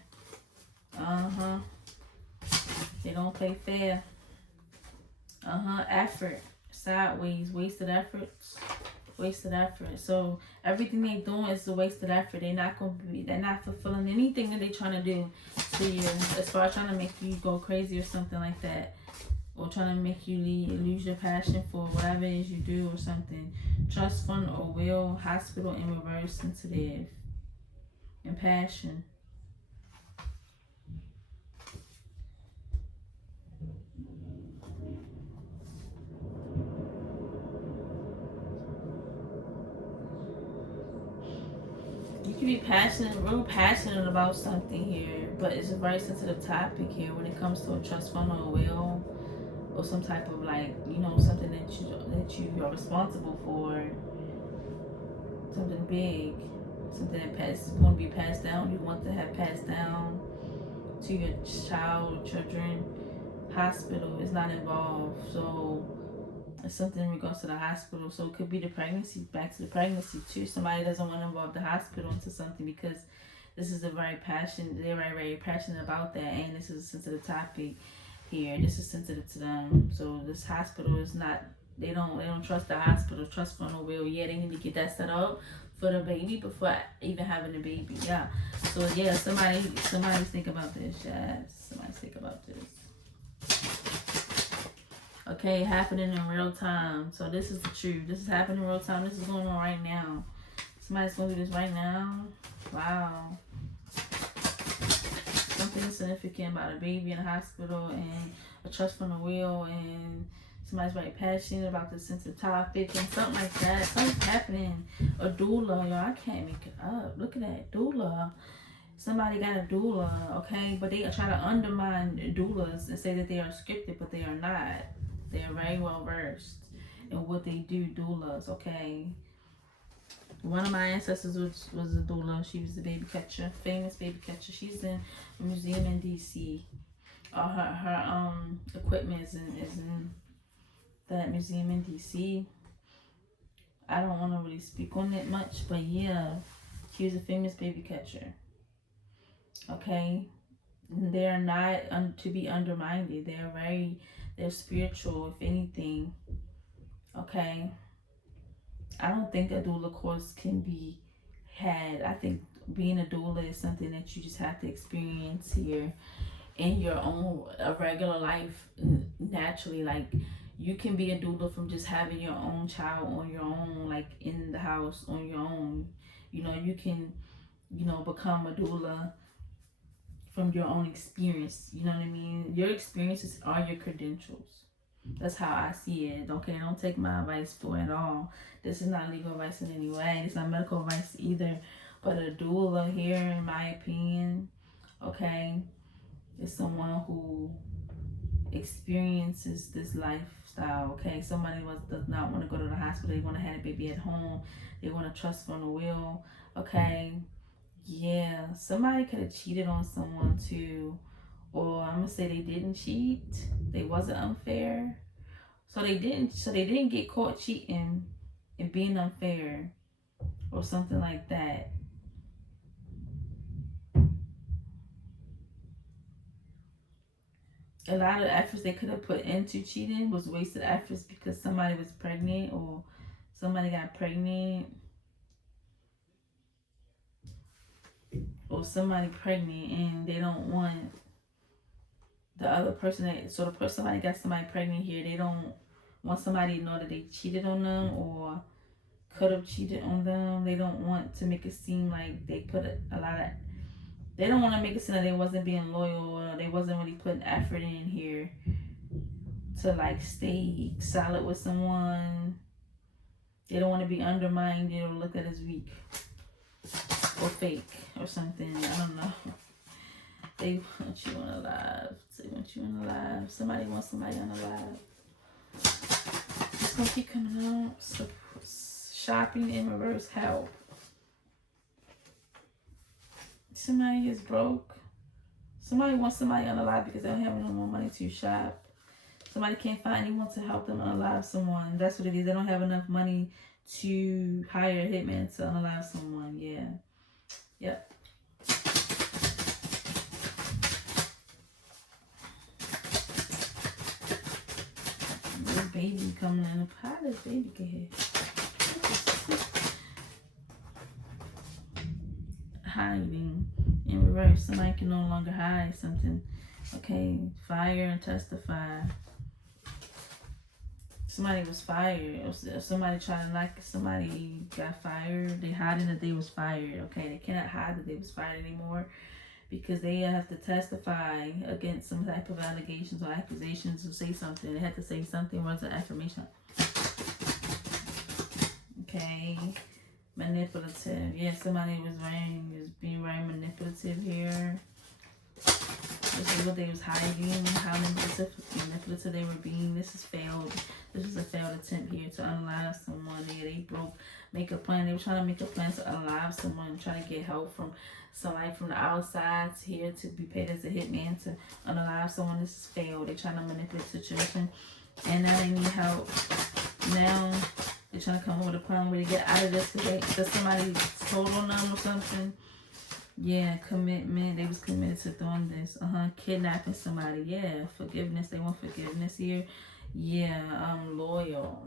They don't play fair. Effort. Sideways. Wasted efforts. Wasted effort. So everything they doing is a wasted effort. They're not fulfilling anything that they trying to do to you. As far as trying to make you go crazy or something like that. Or trying to make you lose your passion for whatever it is you do or something. Trust fund or will, hospital in reverse, sensitive, and passion. You can be passionate, real passionate about something here, but it's a very sensitive topic here when it comes to a trust fund or a will. Or some type of something that you are responsible for, something big, something that is going to be passed down. You want to have passed down to your child, children. Hospital is not involved, so it's something in regards to the hospital. So it could be the pregnancy, back to the pregnancy too. Somebody doesn't want to involve the hospital into something because this is they're very, very passionate about that, and this is a sensitive topic. Here, this is sensitive to them. So this hospital is not. They don't trust the hospital. Trust fund or will. Yeah, they need to get that set up for the baby before even having the baby. Yeah. So yeah, somebody think about this. Yes, somebody think about this. Okay, happening in real time. So this is the truth. This is happening in real time. This is going on right now. Somebody's gonna do this right now. Wow. Something significant about a baby in the hospital and a trust fund or will, and somebody's very passionate about this sensitive topic and something like that. Something's happening. A doula, y'all. I can't make it up. Look at that doula. Somebody got a doula, okay? But they try to undermine doulas and say that they are scripted, but they are not. They are very well versed in what they do. Doulas, okay? One of my ancestors was a doula. She was a baby catcher, famous baby catcher. She's in a museum in DC. All her equipment is in that museum in DC. I don't want to really speak on it much, but yeah, she was a famous baby catcher. Okay, they are not to be undermined. They're spiritual, if anything. Okay. I don't think a doula course can be had. I think being a doula is something that you just have to experience here in your own regular life naturally. Like you can be a doula from just having your own child on your own, like in the house on your own. You can, become a doula from your own experience. You know what I mean? Your experiences are your credentials. That's how I see it. Okay, don't take my advice for it at all. This is not legal advice in any way. It's not medical advice either. But a doula here, in my opinion, okay, is someone who experiences this lifestyle. Okay, somebody does not want to go to the hospital. They want to have a baby at home. They want to trust fund the will. Okay, yeah, somebody could have cheated on someone too. Or I'm gonna say they didn't cheat. They wasn't unfair. So they didn't get caught cheating and being unfair or something like that. A lot of efforts they could have put into cheating was wasted efforts because somebody was pregnant or somebody got pregnant or somebody pregnant and they don't want the other person that so the person somebody got somebody pregnant here, they don't want somebody to know that they cheated on them or could have cheated on them. They don't want to make it seem like they put a lot of they don't want to make it seem like they wasn't being loyal or they wasn't really putting effort in here to like stay solid with someone. They don't want to be undermined or looked at as weak or fake or something. I don't know. They want you unalive. They want you unalive. Somebody wants somebody unalive. It's gonna keep coming out. So, shopping in reverse help. Somebody is broke. Somebody wants somebody unalive because they don't have no more money to shop. Somebody can't find anyone to help them unalive someone. That's what it is. They don't have enough money to hire a hitman to unalive someone. Yeah. Yep. This baby coming in. How does baby get here? Hiding in reverse. Somebody can no longer hide something. Okay. Fire and testify. Somebody was fired. If somebody tried to like somebody got fired, they hiding that they was fired. Okay, they cannot hide that they was fired anymore because they have to testify against some type of allegations or accusations or say something. They had to say something, words of affirmation. Okay, manipulative. Yeah, somebody was being very manipulative here. This is what they was hiding, how manipulative they were being. This is failed. This is a failed attempt here to unalive someone. Yeah, they make a plan. They were trying to make a plan to unalive someone, trying to get help from somebody from the outside here to be paid as a hitman to unalive someone. This is failed. They're trying to manipulate the situation. And now they need help. Now they're trying to come up with a plan where to get out of this because somebody told on them or something. Yeah, commitment. They was committed to doing this. Kidnapping somebody. Yeah, forgiveness. They want forgiveness here. Yeah, loyal.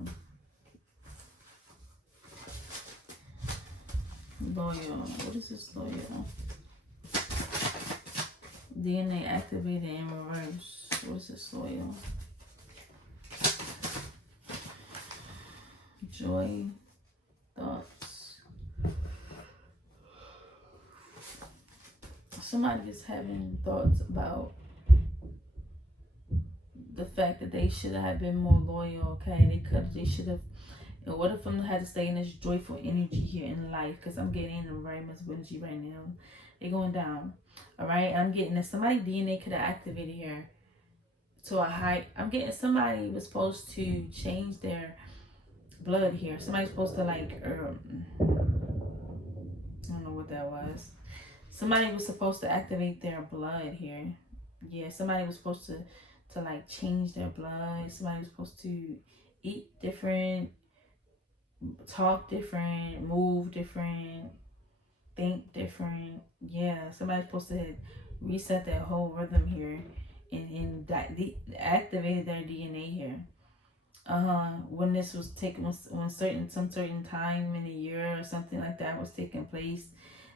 Loyal. What is this loyal? DNA activated in reverse. What is this loyal? Joy. Thoughts. Somebody is having thoughts about the fact that they should have been more loyal. Okay, they should have. In order for them to have to stay in this joyful energy here in life, because I'm getting very much energy right now. They're going down. All right, I'm getting that somebody DNA could have activated here to a high. I'm getting somebody was supposed to change their blood here. Somebody's supposed to like I don't know what that was. Somebody was supposed to activate their blood here. Yeah, somebody was supposed to like change their blood. Somebody was supposed to eat different, talk different, move different, think different. Yeah, somebody's supposed to reset their whole rhythm here and activated their DNA here. When this was taken, when some certain time in a year or something like that was taking place.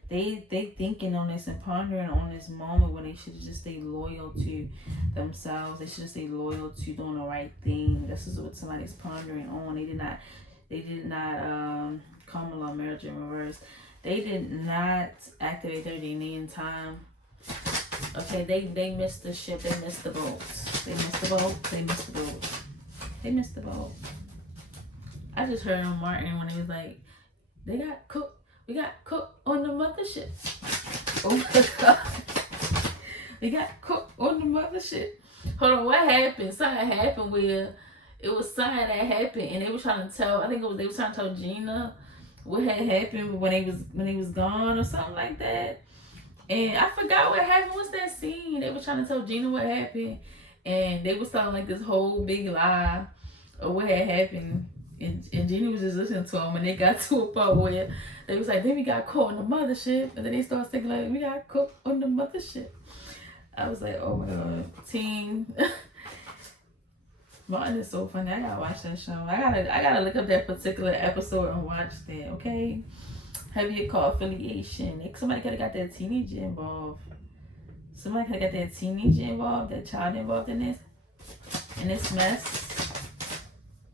They thinking on this and pondering on this moment when they should just stay loyal to themselves. They should stay loyal to doing the right thing. This is what somebody's pondering on. They did not common marriage in reverse. They did not activate their DNA in time. Okay, they missed the ship. They missed the boat. They missed the boat. They missed the boat. They missed the boat. I just heard on Martin when he was like, they got cooked. We got cooked on the mothership. Oh my God. We got cooked on the mothership. Hold on, what happened? Something happened where it was something that happened and they were trying to tell, I think they were trying to tell Gina what had happened when they was gone or something like that. And I forgot what happened. What's that scene? They were trying to tell Gina what happened and they was telling like this whole big lie of what had happened. And Jenny was just listening to him, and they got to a part where they was like, then we got caught on the mothership, and then they started thinking like, we got caught on the mothership. I was like, oh my god, team. Martin is so funny. I gotta watch that show. I gotta look up that particular episode and watch that. Okay, heavier car affiliation. Somebody could have got that teenager involved. Somebody could have got that teenager involved, that child involved in this mess.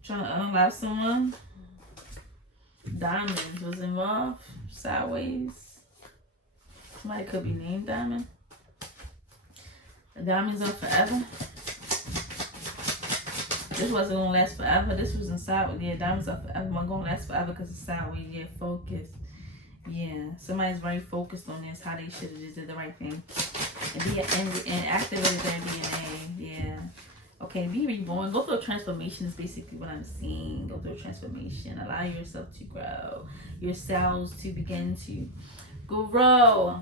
Trying to unalive someone. Diamonds was involved. Sideways. Somebody could be named Diamond. The diamonds are forever. This wasn't gonna last forever. This was inside. Yeah, diamonds are forever. Not gonna last forever because it's sideways. Yeah, focus. Yeah, somebody's very focused on this. How they should have just did the right thing and activated their DNA. Yeah. Okay, be reborn. Go through a transformation is basically what I'm seeing. Go through a transformation. Allow yourself to grow. Your cells to begin to grow.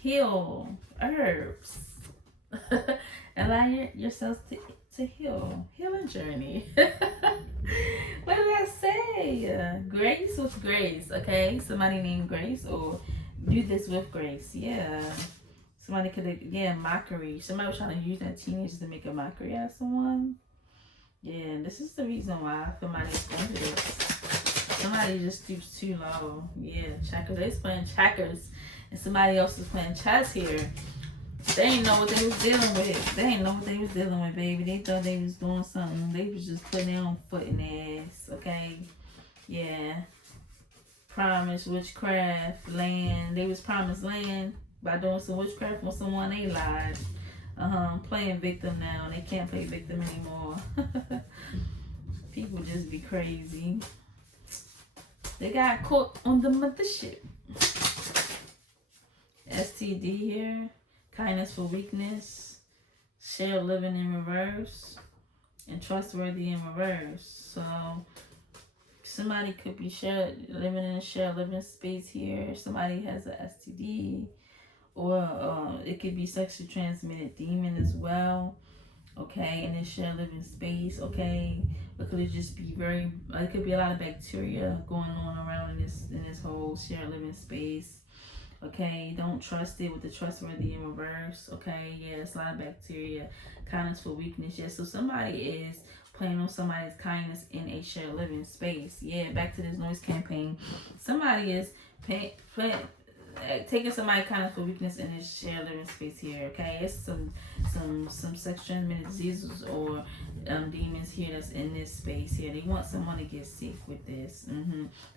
Heal. Herbs. Allow yourself to heal. Healing journey. What did I say? Grace with grace. Okay, somebody named Grace, or do this with grace. Yeah. Somebody could have, yeah, mockery. Somebody was trying to use that teenager to make a mockery out of someone. Yeah, and this is the reason why somebody's going to this. Somebody just stoops too low. Yeah, checkers. They's playing checkers, and somebody else is playing chess here. They ain't know what they was dealing with. They ain't know what they was dealing with, baby. They thought they was doing something. They was just putting their own foot in their ass, okay? Yeah. Promise, witchcraft, land. They was promised land by doing some witchcraft on someone they lied. Playing victim now. They can't play victim anymore. People just be crazy. They got caught on the mothership. STD here. Kindness for weakness. Shared living in reverse. And trustworthy in reverse. So somebody could be living in a shared living space here. Somebody has a STD. Or it could be sexually transmitted demon as well. Okay, in this shared living space. Okay, it could just be it could be a lot of bacteria going on around in this whole shared living space. Okay, don't trust it with the trustworthy in reverse. Okay, yeah, it's a lot of bacteria. Kindness for weakness. Yeah, so somebody is playing on somebody's kindness in a shared living space. Yeah, back to this noise campaign. Somebody is taking somebody kindness for weakness in this shared living space here. Okay, it's some sex transmitted diseases or demons here that's in this space here. They want someone to get sick with this.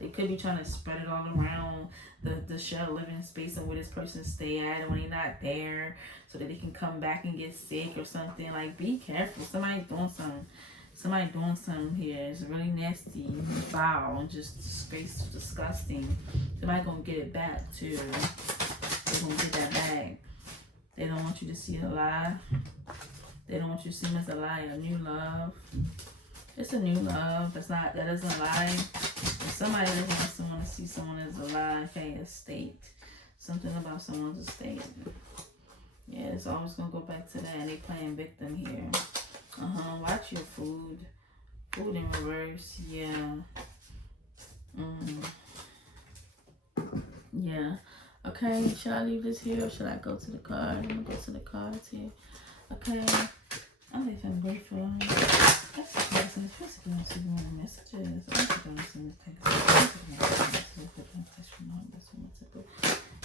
They could be trying to spread it all around the shared living space and where this person stay at when they're not there, so that they can come back and get sick or something. Like, be careful. Somebody's doing something. Somebody doing something here is really nasty, foul, and just disgusting. Somebody gonna get it back too. They're gonna get that back. They don't want you to see a lie. They don't want you to see them as a lie. A new love. It's a new love. That doesn't lie. If somebody doesn't want someone to see someone as a lie, okay, a state. Something about someone's estate. Yeah, it's always gonna go back to that. And they playing victim here. Watch your food. Food in reverse. Yeah. Yeah. Okay, should I leave this here or should I go to the card? I'm gonna go to the cards here. Okay. I'm feeling grateful. That's the person. Basically, I'm seeing more messages. I'm going to send this text.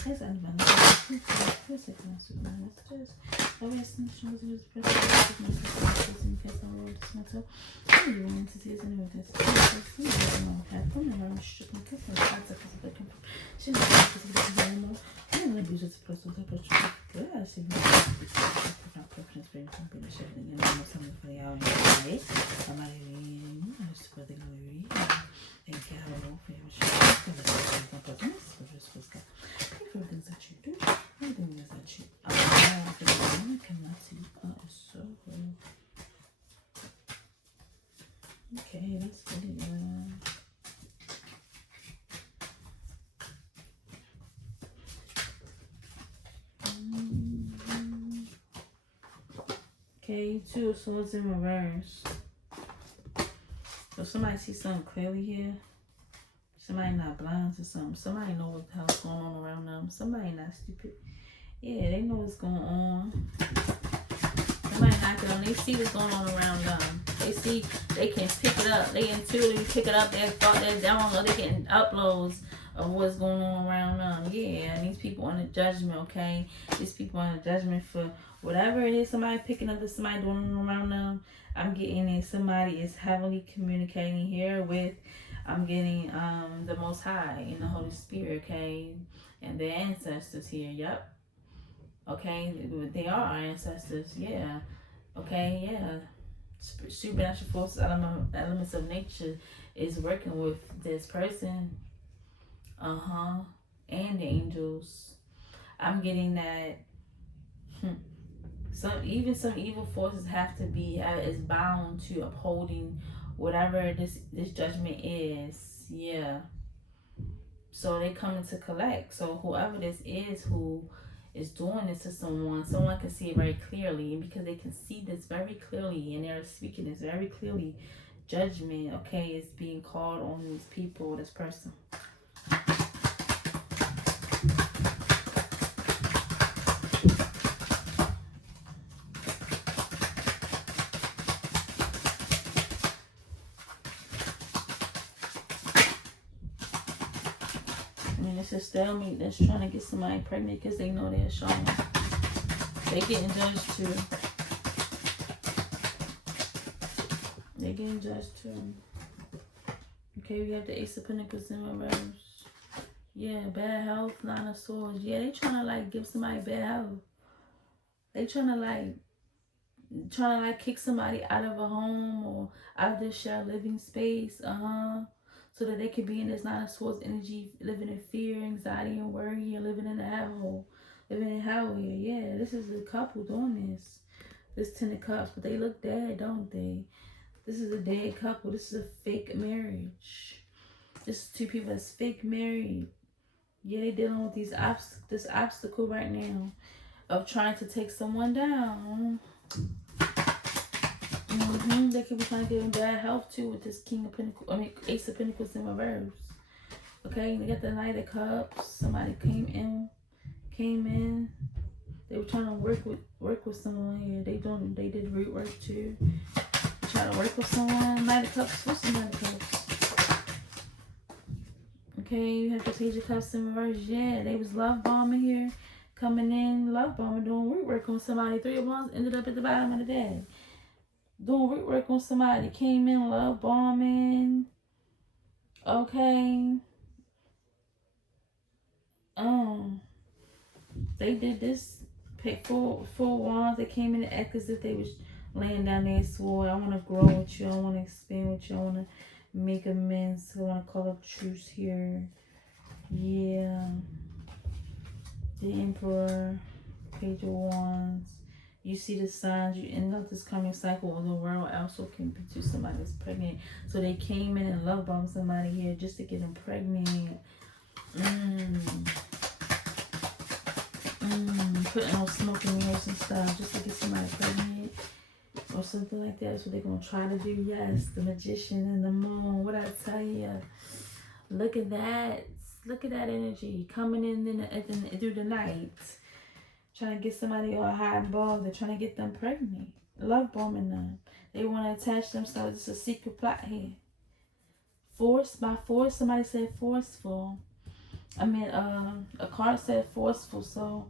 Yes, I'm going to messages. The rest of the shows is present. In case I wrote this matter. I really want to see this anyway. This is have fun and I'm shook my cup and cards are because of the comfort. She's not because of the anymore. I'm going to be just a person who's a person. Good. I see my preference for something shifting and almost something for the hour. I'm not even used to what they're going to read. Thank you. I don't know if you're sure. Everything that you do, everything that you I cannot see. It's so good. Okay, that's good. Okay, 2 of swords in reverse. So somebody see something clearly here. Somebody not blind to something. Somebody know what the hell's going on around them. Somebody not stupid. Yeah, they know what's going on. Somebody not them. They see what's going on around them. They see they can pick it up. They intuitively pick it up. They thought they're down. They getting uploads of what's going on around them. Yeah, and these people on the judgment, okay? These people on the judgment for whatever it is somebody picking up that somebody doing around them. I'm getting it. Somebody is heavily communicating here with, I'm getting the Most High and the Holy Spirit, okay? And their ancestors here, yep. Okay, they are our ancestors, yeah. Okay, yeah. Supernatural forces, elements of nature is working with this person. And the angels. I'm getting that some evil forces have to be is bound to upholding whatever this judgment is. Yeah. So they coming to collect. So whoever this is who is doing this to someone can see it very clearly, and because they can see this very clearly and they're speaking this very clearly, judgment, okay, is being called on these people, this person. It's a stalemate that's trying to get somebody pregnant because they know they're showing. They getting judged too. They getting judged too. Okay, we have the Ace of Pentacles in reverse. Yeah, bad health, Nine of Swords. Yeah, they trying to like give somebody bad health. They trying to kick somebody out of a home or out of their shared living space. So that they could be in this Nine of Swords energy, living in fear, anxiety, and worry, and living in a hellhole, living in hell here. Yeah, this is a couple doing this. This Ten of Cups, but they look dead, don't they? This is a dead couple. This is a fake marriage. This is two people that's fake married. Yeah, they dealing with this obstacle right now of trying to take someone down. They could be trying to give them bad health too with this Ace of Pentacles in reverse. Okay, they got the Knight of Cups. Somebody came in. They were trying to work with someone here. They did root work too. Trying to work with someone. Knight of Cups. What's the Knight of Cups? Okay, you have the Page of Cups in reverse. Yeah, they was love bombing here. Coming in, love bombing, doing root work on somebody. Three of Wands ended up at the bottom of the deck. Doing root work on somebody. Came in, love bombing. Okay. They did this. Pick four wands. They came in and act as if they was laying down their sword. I want to grow with you. I want to expand with you. I want to make amends. I want to call up truce here. Yeah. The Emperor. Page of Wands. You see the signs. You end up this coming cycle of the world also can be to somebody that's pregnant. So they came in and love bombed somebody here just to get them pregnant. Putting on smoke and mirrors and stuff just to get somebody pregnant or something like that. That's what they're going to try to do. Yes, the Magician and the Moon. What I tell you? Look at that. Look at that energy coming in through the night. Trying to get somebody all high and bald. They're trying to get them pregnant. Love bombing them. They want to attach themselves. It's a secret plot here. Force by force. Somebody said forceful. I mean, a card said forceful. So,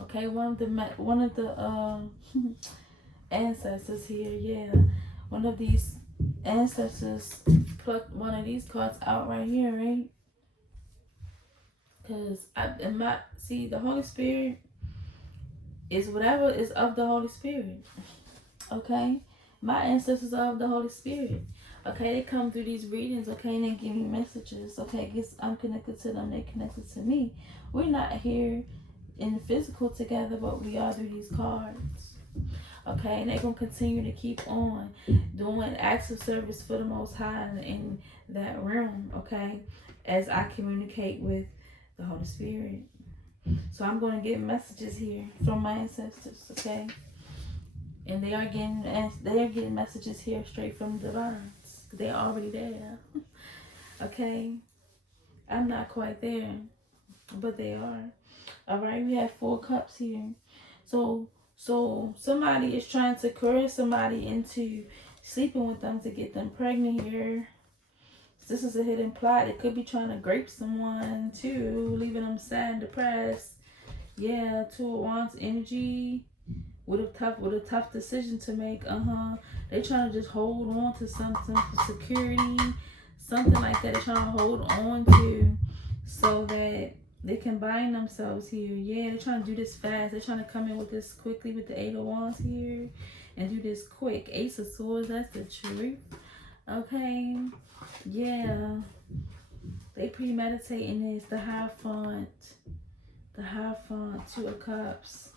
okay, one of the ancestors here. Yeah, one of these ancestors plucked one of these cards out right here, right? Because the Holy Spirit is whatever is of the Holy Spirit. Okay? My ancestors are of the Holy Spirit. Okay, they come through these readings, okay, and they give me messages. Okay, I'm connected to them, they connected to me. We're not here in physical together, but we are through these cards. Okay, and they're going to continue to keep on doing acts of service for the Most High in that realm, okay, as I communicate with the Holy Spirit. So I'm going to get messages here from my ancestors, okay? And they are getting messages here straight from the divines. They're already there. Okay? I'm not quite there, but they are. All right, we have 4 cups here. So somebody is trying to coerce somebody into sleeping with them to get them pregnant here. This is a hidden plot. It could be trying to grape someone too, leaving them sad and depressed. Yeah, 2 of Wands energy with a tough decision to make. They trying to just hold on to something for security, something like that. They're trying to hold on to so that they can bind themselves here. Yeah, they're trying to do this fast. They're trying to come in with this quickly with the 8 of Wands here and do this quick. Ace of Swords, that's the truth. Okay. Yeah. They premeditating this. The Hierophant. The Hierophant, 2 of Cups.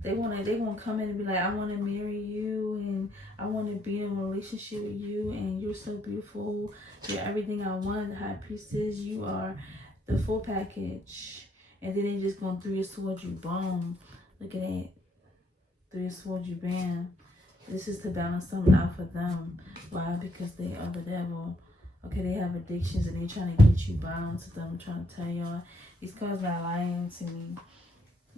They wanna come in and be like, I wanna marry you and I wanna be in a relationship with you and you're so beautiful. You're everything I want. The High Priestess, you are the full package. And then they just going 3 of Swords, you boom. Look at that. 3 of Swords, you bam. This is to balance something out for them. Why? Because they are the devil. Okay, they have addictions and they trying to get you bound to them. I'm trying to tell y'all. These cards not lying to me.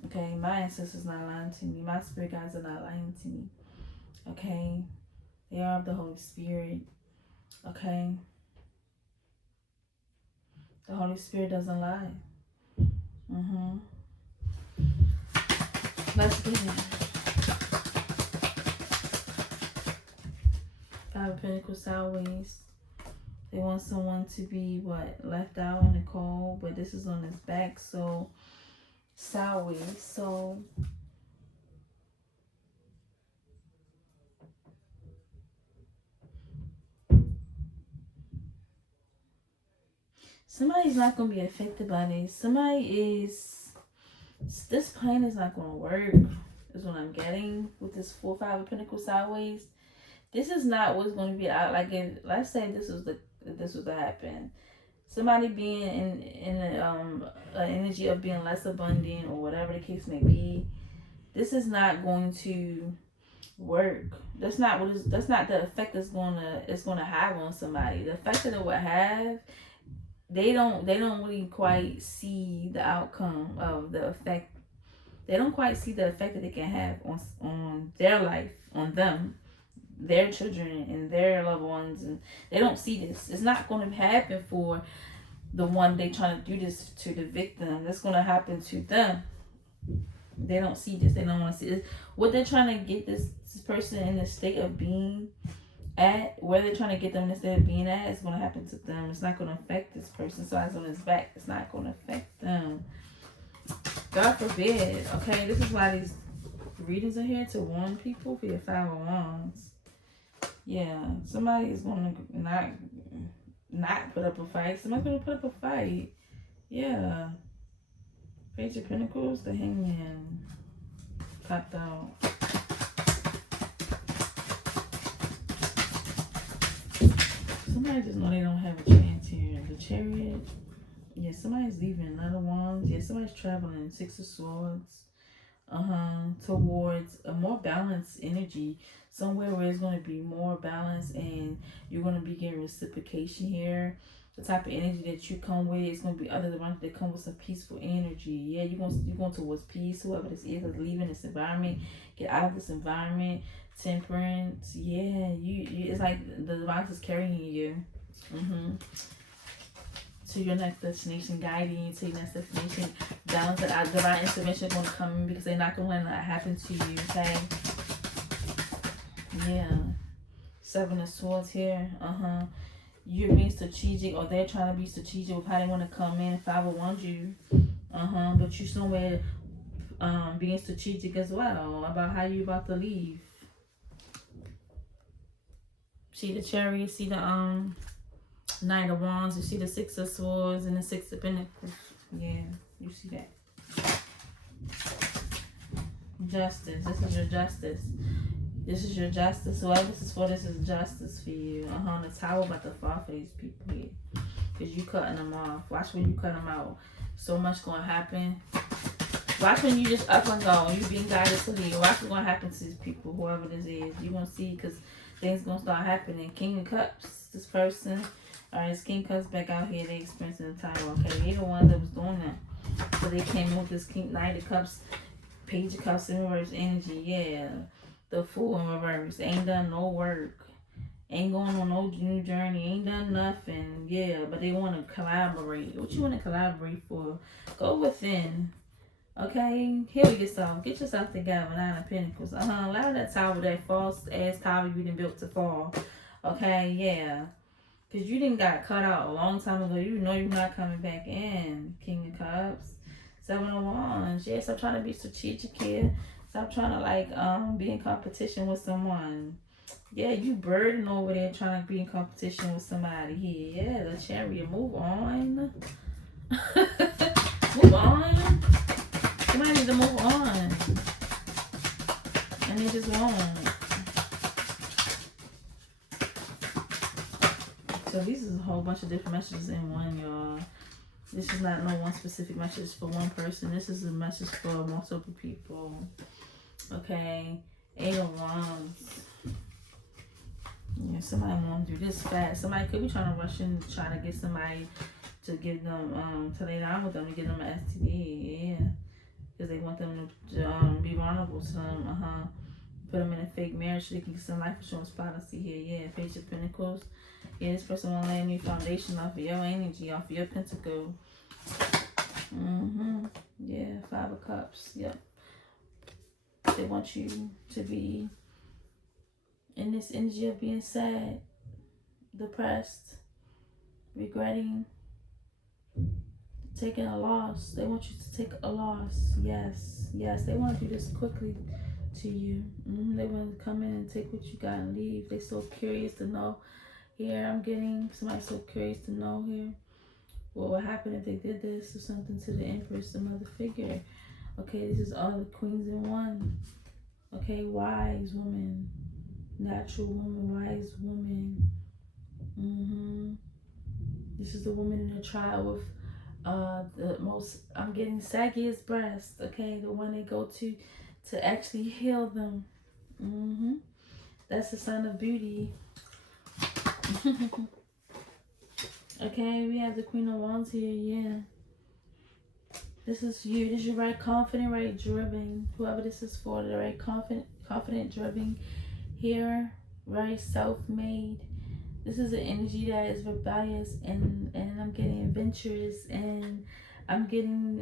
Okay, my ancestors not lying to me. My spirit guides are not lying to me. Okay, they are of the Holy Spirit. Okay, the Holy Spirit doesn't lie. Let's get it. 5 of Pentacles sideways. They want someone to be left out in the cold, but this is on his back, so sideways. So somebody's not gonna be affected by this. This plan is not gonna work. Is what I'm getting with this 4, 5 of Pentacles sideways. This is not what's gonna be out. Like, let's say this was to happen. Somebody being in an energy of being less abundant or whatever the case may be. This is not going to work. That's not the effect it's gonna have on somebody. The effect that it would have, they don't really quite see the outcome of the effect. They don't quite see the effect that it can have on their life, on them, their children and their loved ones, and they don't see this. It's not going to happen for the one they trying to do this to, the victim. That's going to happen to them. They don't see this. They don't want to see this. What they're trying to get this person in the state of being at, where they're trying to get them in the state of being at, is going to happen to them. It's not going to affect this person. So it's on his back. It's not going to affect them. God forbid. Okay, this is why these readings are here, to warn people for your 5 of Wands. Yeah, somebody is going to not put up a fight. Somebody's going to put up a fight. Yeah. Page of Pentacles, the Hangman popped out. Somebody just know they don't have a chance here. The Chariot. Yeah, somebody's leaving. Knight of Wands. Yeah, somebody's traveling. 6 of Swords. Towards a more balanced energy. Somewhere where it's going to be more balance and you're going to be getting reciprocation here. The type of energy that you come with is going to be other than ones that come with some peaceful energy. Yeah, you're going towards peace. Whoever this is leaving this environment. Get out of this environment. Temperance. Yeah, you it's like the divine is carrying you. To your next destination, guiding you to your next destination. Balance that divine intervention is going to come in because they're not going to let that happen to you, okay? Yeah. 7 of Swords here. You're being strategic, or they're trying to be strategic with how they want to come in. 5 of Wands you. But you're somewhere being strategic as well about how you about to leave. See the Chariot, see the Knight of Wands, you see the 6 of Swords and the 6 of Pentacles. Yeah, you see that. Justice. This is your justice. This is your justice. Whoever this is for, this is justice for you. The Tower about to fall for these people here. Because you cutting them off. Watch when you cut them out. So much going to happen. Watch when you just up and go. You being guided to leave. Watch what's going to happen to these people, whoever this is. You're going to see because things going to start happening. King of Cups, this person. Alright, it's King of Cups back out here. They experiencing the time. Okay, they the ones that was doing that. So they came in with this King Knight of Cups, Page of Cups in reverse energy. Yeah. The Fool in reverse. Ain't done no work. Ain't going on no new journey. Ain't done nothing. Yeah, but they want to collaborate. What you want to collaborate for? Go within. Okay? Heal yourself. Get yourself together. Nine of Pentacles. Allow that tower, that false ass tower you done built to fall. Okay? Yeah. Because you didn't got cut out a long time ago. You know you're not coming back in. King of Cups. Seven of Wands. Yeah, stop trying to be strategic here. Stop trying to be in competition with someone. Yeah, you burden over there trying to be in competition with somebody here. Yeah, the Chariot. Move on. Move on. Somebody needs to move on. And they just won't. So these is a whole bunch of different messages in one, y'all. This is not no one specific message for one person. This is a message for multiple people. Okay. 8 of Wands. Yeah, somebody want to do this fast. Somebody could be trying to rush in, trying to get somebody to give them, to lay down with them, to give them an STD. Yeah. Because they want them to be vulnerable to them. Put them in a fake marriage so they can get some life insurance policy here. Yeah, Page of Pentacles. Yeah, this person want to lay a new foundation off of your energy, off of your pentacle. Yeah, 5 of Cups. Yep. They want you to be in this energy of being sad, depressed, regretting, taking a loss. They want you to take a loss. Yes, yes. They want to do this quickly to you. They want to come in and take what you got and leave. They're so curious to know. Here, I'm getting somebody so curious to know here what would happen if they did this or something to the Empress, the mother figure. Okay, this is all the queens in one. Okay, wise woman, natural woman, wise woman. This is the woman in the trial with the most, I'm getting saggiest breast. Okay, the one they go to actually heal them. That's the sign of beauty. Okay, we have the Queen of Wands here. Yeah, this is you. This is your right confident, right driven. Whoever this is for, the right confident driven here, right self-made. This is an energy that is rebellious, and I'm getting adventurous, and I'm getting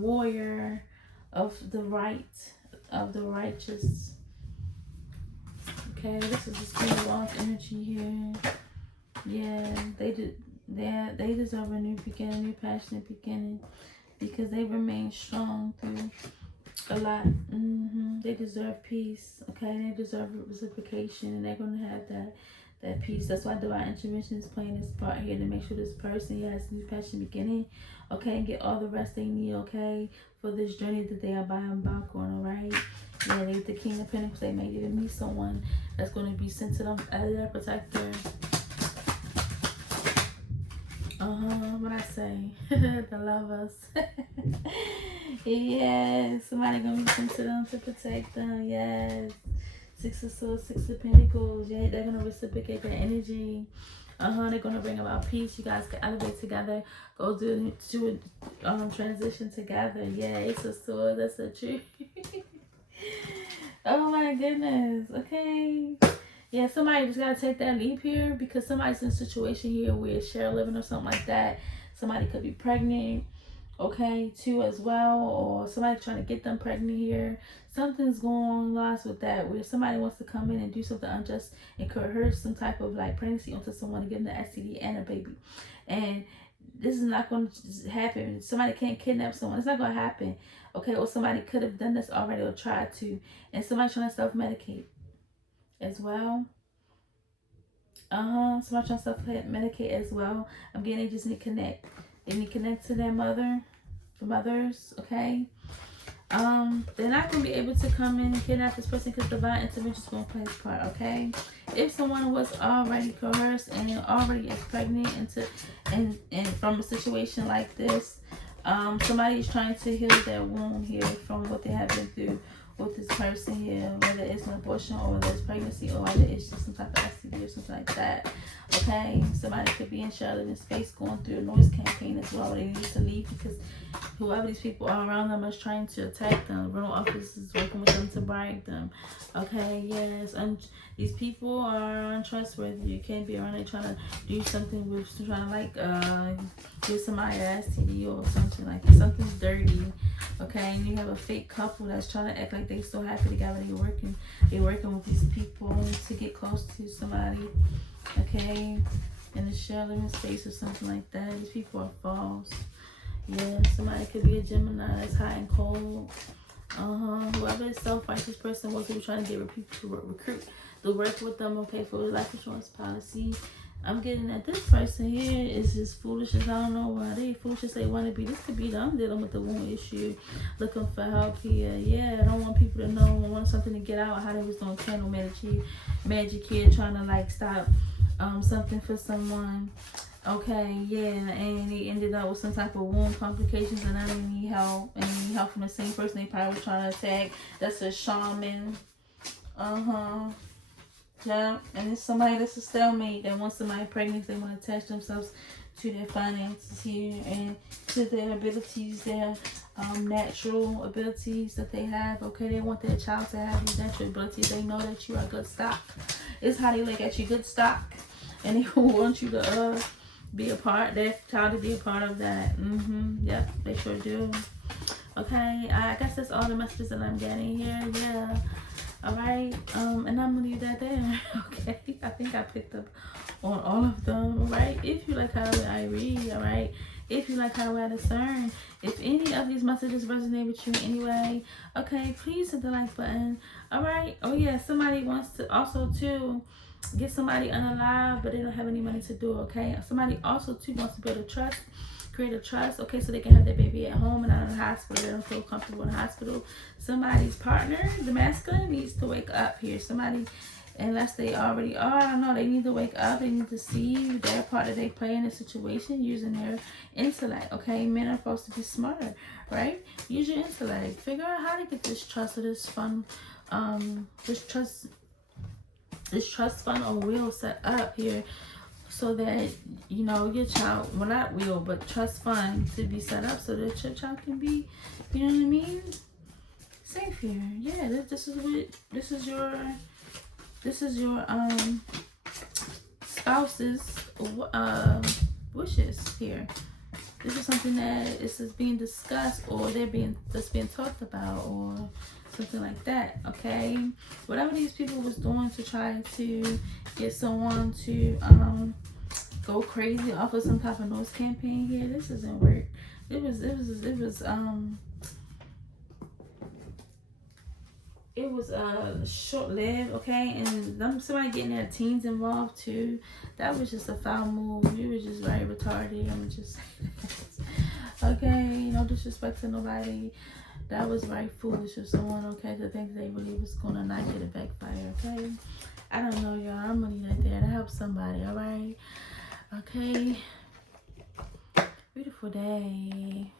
warrior of the right, of the righteous. Okay, this is the Queen of Wands energy here. Yeah, they deserve a new beginning, new passionate beginning, because they remain strong through a lot. They deserve peace. Okay, they deserve reciprocation, and they're gonna have that peace. That's why divine intervention is playing this part here to make sure this person has a new passionate beginning. Okay, and get all the rest they need. Okay, for this journey that they are embark on. All right. Yeah, they the King of Pentacles. They may even meet someone that's going to be sent to them as their protector. What I say? The lovers. Yes, somebody going to be sent to them to protect them. Yes. 6 of Swords, 6 of Pentacles. Yeah, they're going to reciprocate their energy. They're going to bring about peace. You guys can elevate together. Go do a transition together. Yeah, Ace of Swords. That's the truth. Oh my goodness. Okay. Yeah, somebody just got to take that leap here, because somebody's in a situation here with share living or something like that. Somebody could be pregnant, okay, too, as well. Or somebody trying to get them pregnant here. Something's going on lost with that, where somebody wants to come in and do something unjust and coerce some type of like pregnancy onto someone to give them the STD and a baby. And this is not going to happen. Somebody can't kidnap someone. It's not going to happen. Okay, or somebody could have done this already or tried to. And somebody trying to self-medicate as well. Somebody trying to self-medicate as well. I'm getting they just need to connect. They need to connect to their mother, the mothers, okay? They're not going to be able to come in and kidnap this person because divine intervention is going to play its part, okay? If someone was already coerced and already is pregnant and from a situation like this, Somebody's trying to heal their wound here from what they have been through with this person here, whether it's an abortion or whether it's pregnancy or whether it's just some type of STD or something like that. Okay, somebody could be in shelter in space going through a noise campaign as well. They need to leave because whoever these people are around them is trying to attack them. Rental office is working with them to bribe them. Okay, yes, and these people are untrustworthy. You can't be around there trying to do something with, trying to like give somebody an STD or something like that. Something's dirty. Okay, and you have a fake couple that's trying to act like they so happy together. They're working with these people to get close to somebody. Okay, in a shared living space or something like that. These people are false. Yeah, somebody could be a Gemini that's hot and cold. Whoever this self-righteous person was, who was trying to get people to recruit to work with them, okay, for a life insurance policy. I'm getting that this person here is as foolish as, I don't know why they foolish as they want to be. This could be them dealing with the wound issue, looking for help here. Yeah, I don't want people to know. I want something to get out how they was doing candle magic here, trying to like stop something for someone. Okay, yeah, and they ended up with some type of wound complications, and now they need help. And they need help from the same person they probably was trying to attack. That's a shaman. Yeah, and it's somebody that's a stalemate that wants somebody pregnant. They want to attach themselves to their finances here and to their abilities, their natural abilities that they have. Okay, they want their child to have these natural abilities. They know that you are good stock. It's how they look at you, good stock, and they want you to be a part. Their child to be a part of that. Yep, they sure do. Okay, I guess that's all the messages that I'm getting here. Yeah. Alright, and I'm gonna leave that there. Okay, I think I picked up on all of them. Alright, if you like how I read, alright, if you like how I discern, if any of these messages resonate with you in any way, okay, please hit the like button. Alright, oh yeah, somebody wants to also too get somebody unalive, but they don't have any money to do. Okay, somebody also too wants to build a trust, create a trust, okay, so they can have their baby at home and not in the hospital. They don't feel comfortable in the hospital. Somebody's partner, the masculine, needs to wake up here. Somebody, unless they already are, I don't know, they need to wake up. They need to see their part that they play in the situation using their intellect. Okay, men are supposed to be smarter, right? Use your intellect. Figure out how to get this trust or this fund, this trust fund or will set up here, so that, you know, your child, well, not will, but trust fund to be set up so that your child can be, you know what I mean, safe here. Yeah, this is your spouse's wishes here. This is something that is being discussed, or that's being talked about, or something like that. Okay, whatever these people was doing to try to get someone to go crazy off of some type of noise campaign here, this doesn't work. It was short-lived. Okay, and somebody getting their teens involved too, that was just a foul move. You were just very retarded. I'm just okay, no disrespect to nobody. That was very foolish of someone, okay, to think they really was gonna not get a backfire. Okay, I don't know, y'all. I'm gonna leave that there to help somebody. All right, okay, beautiful day.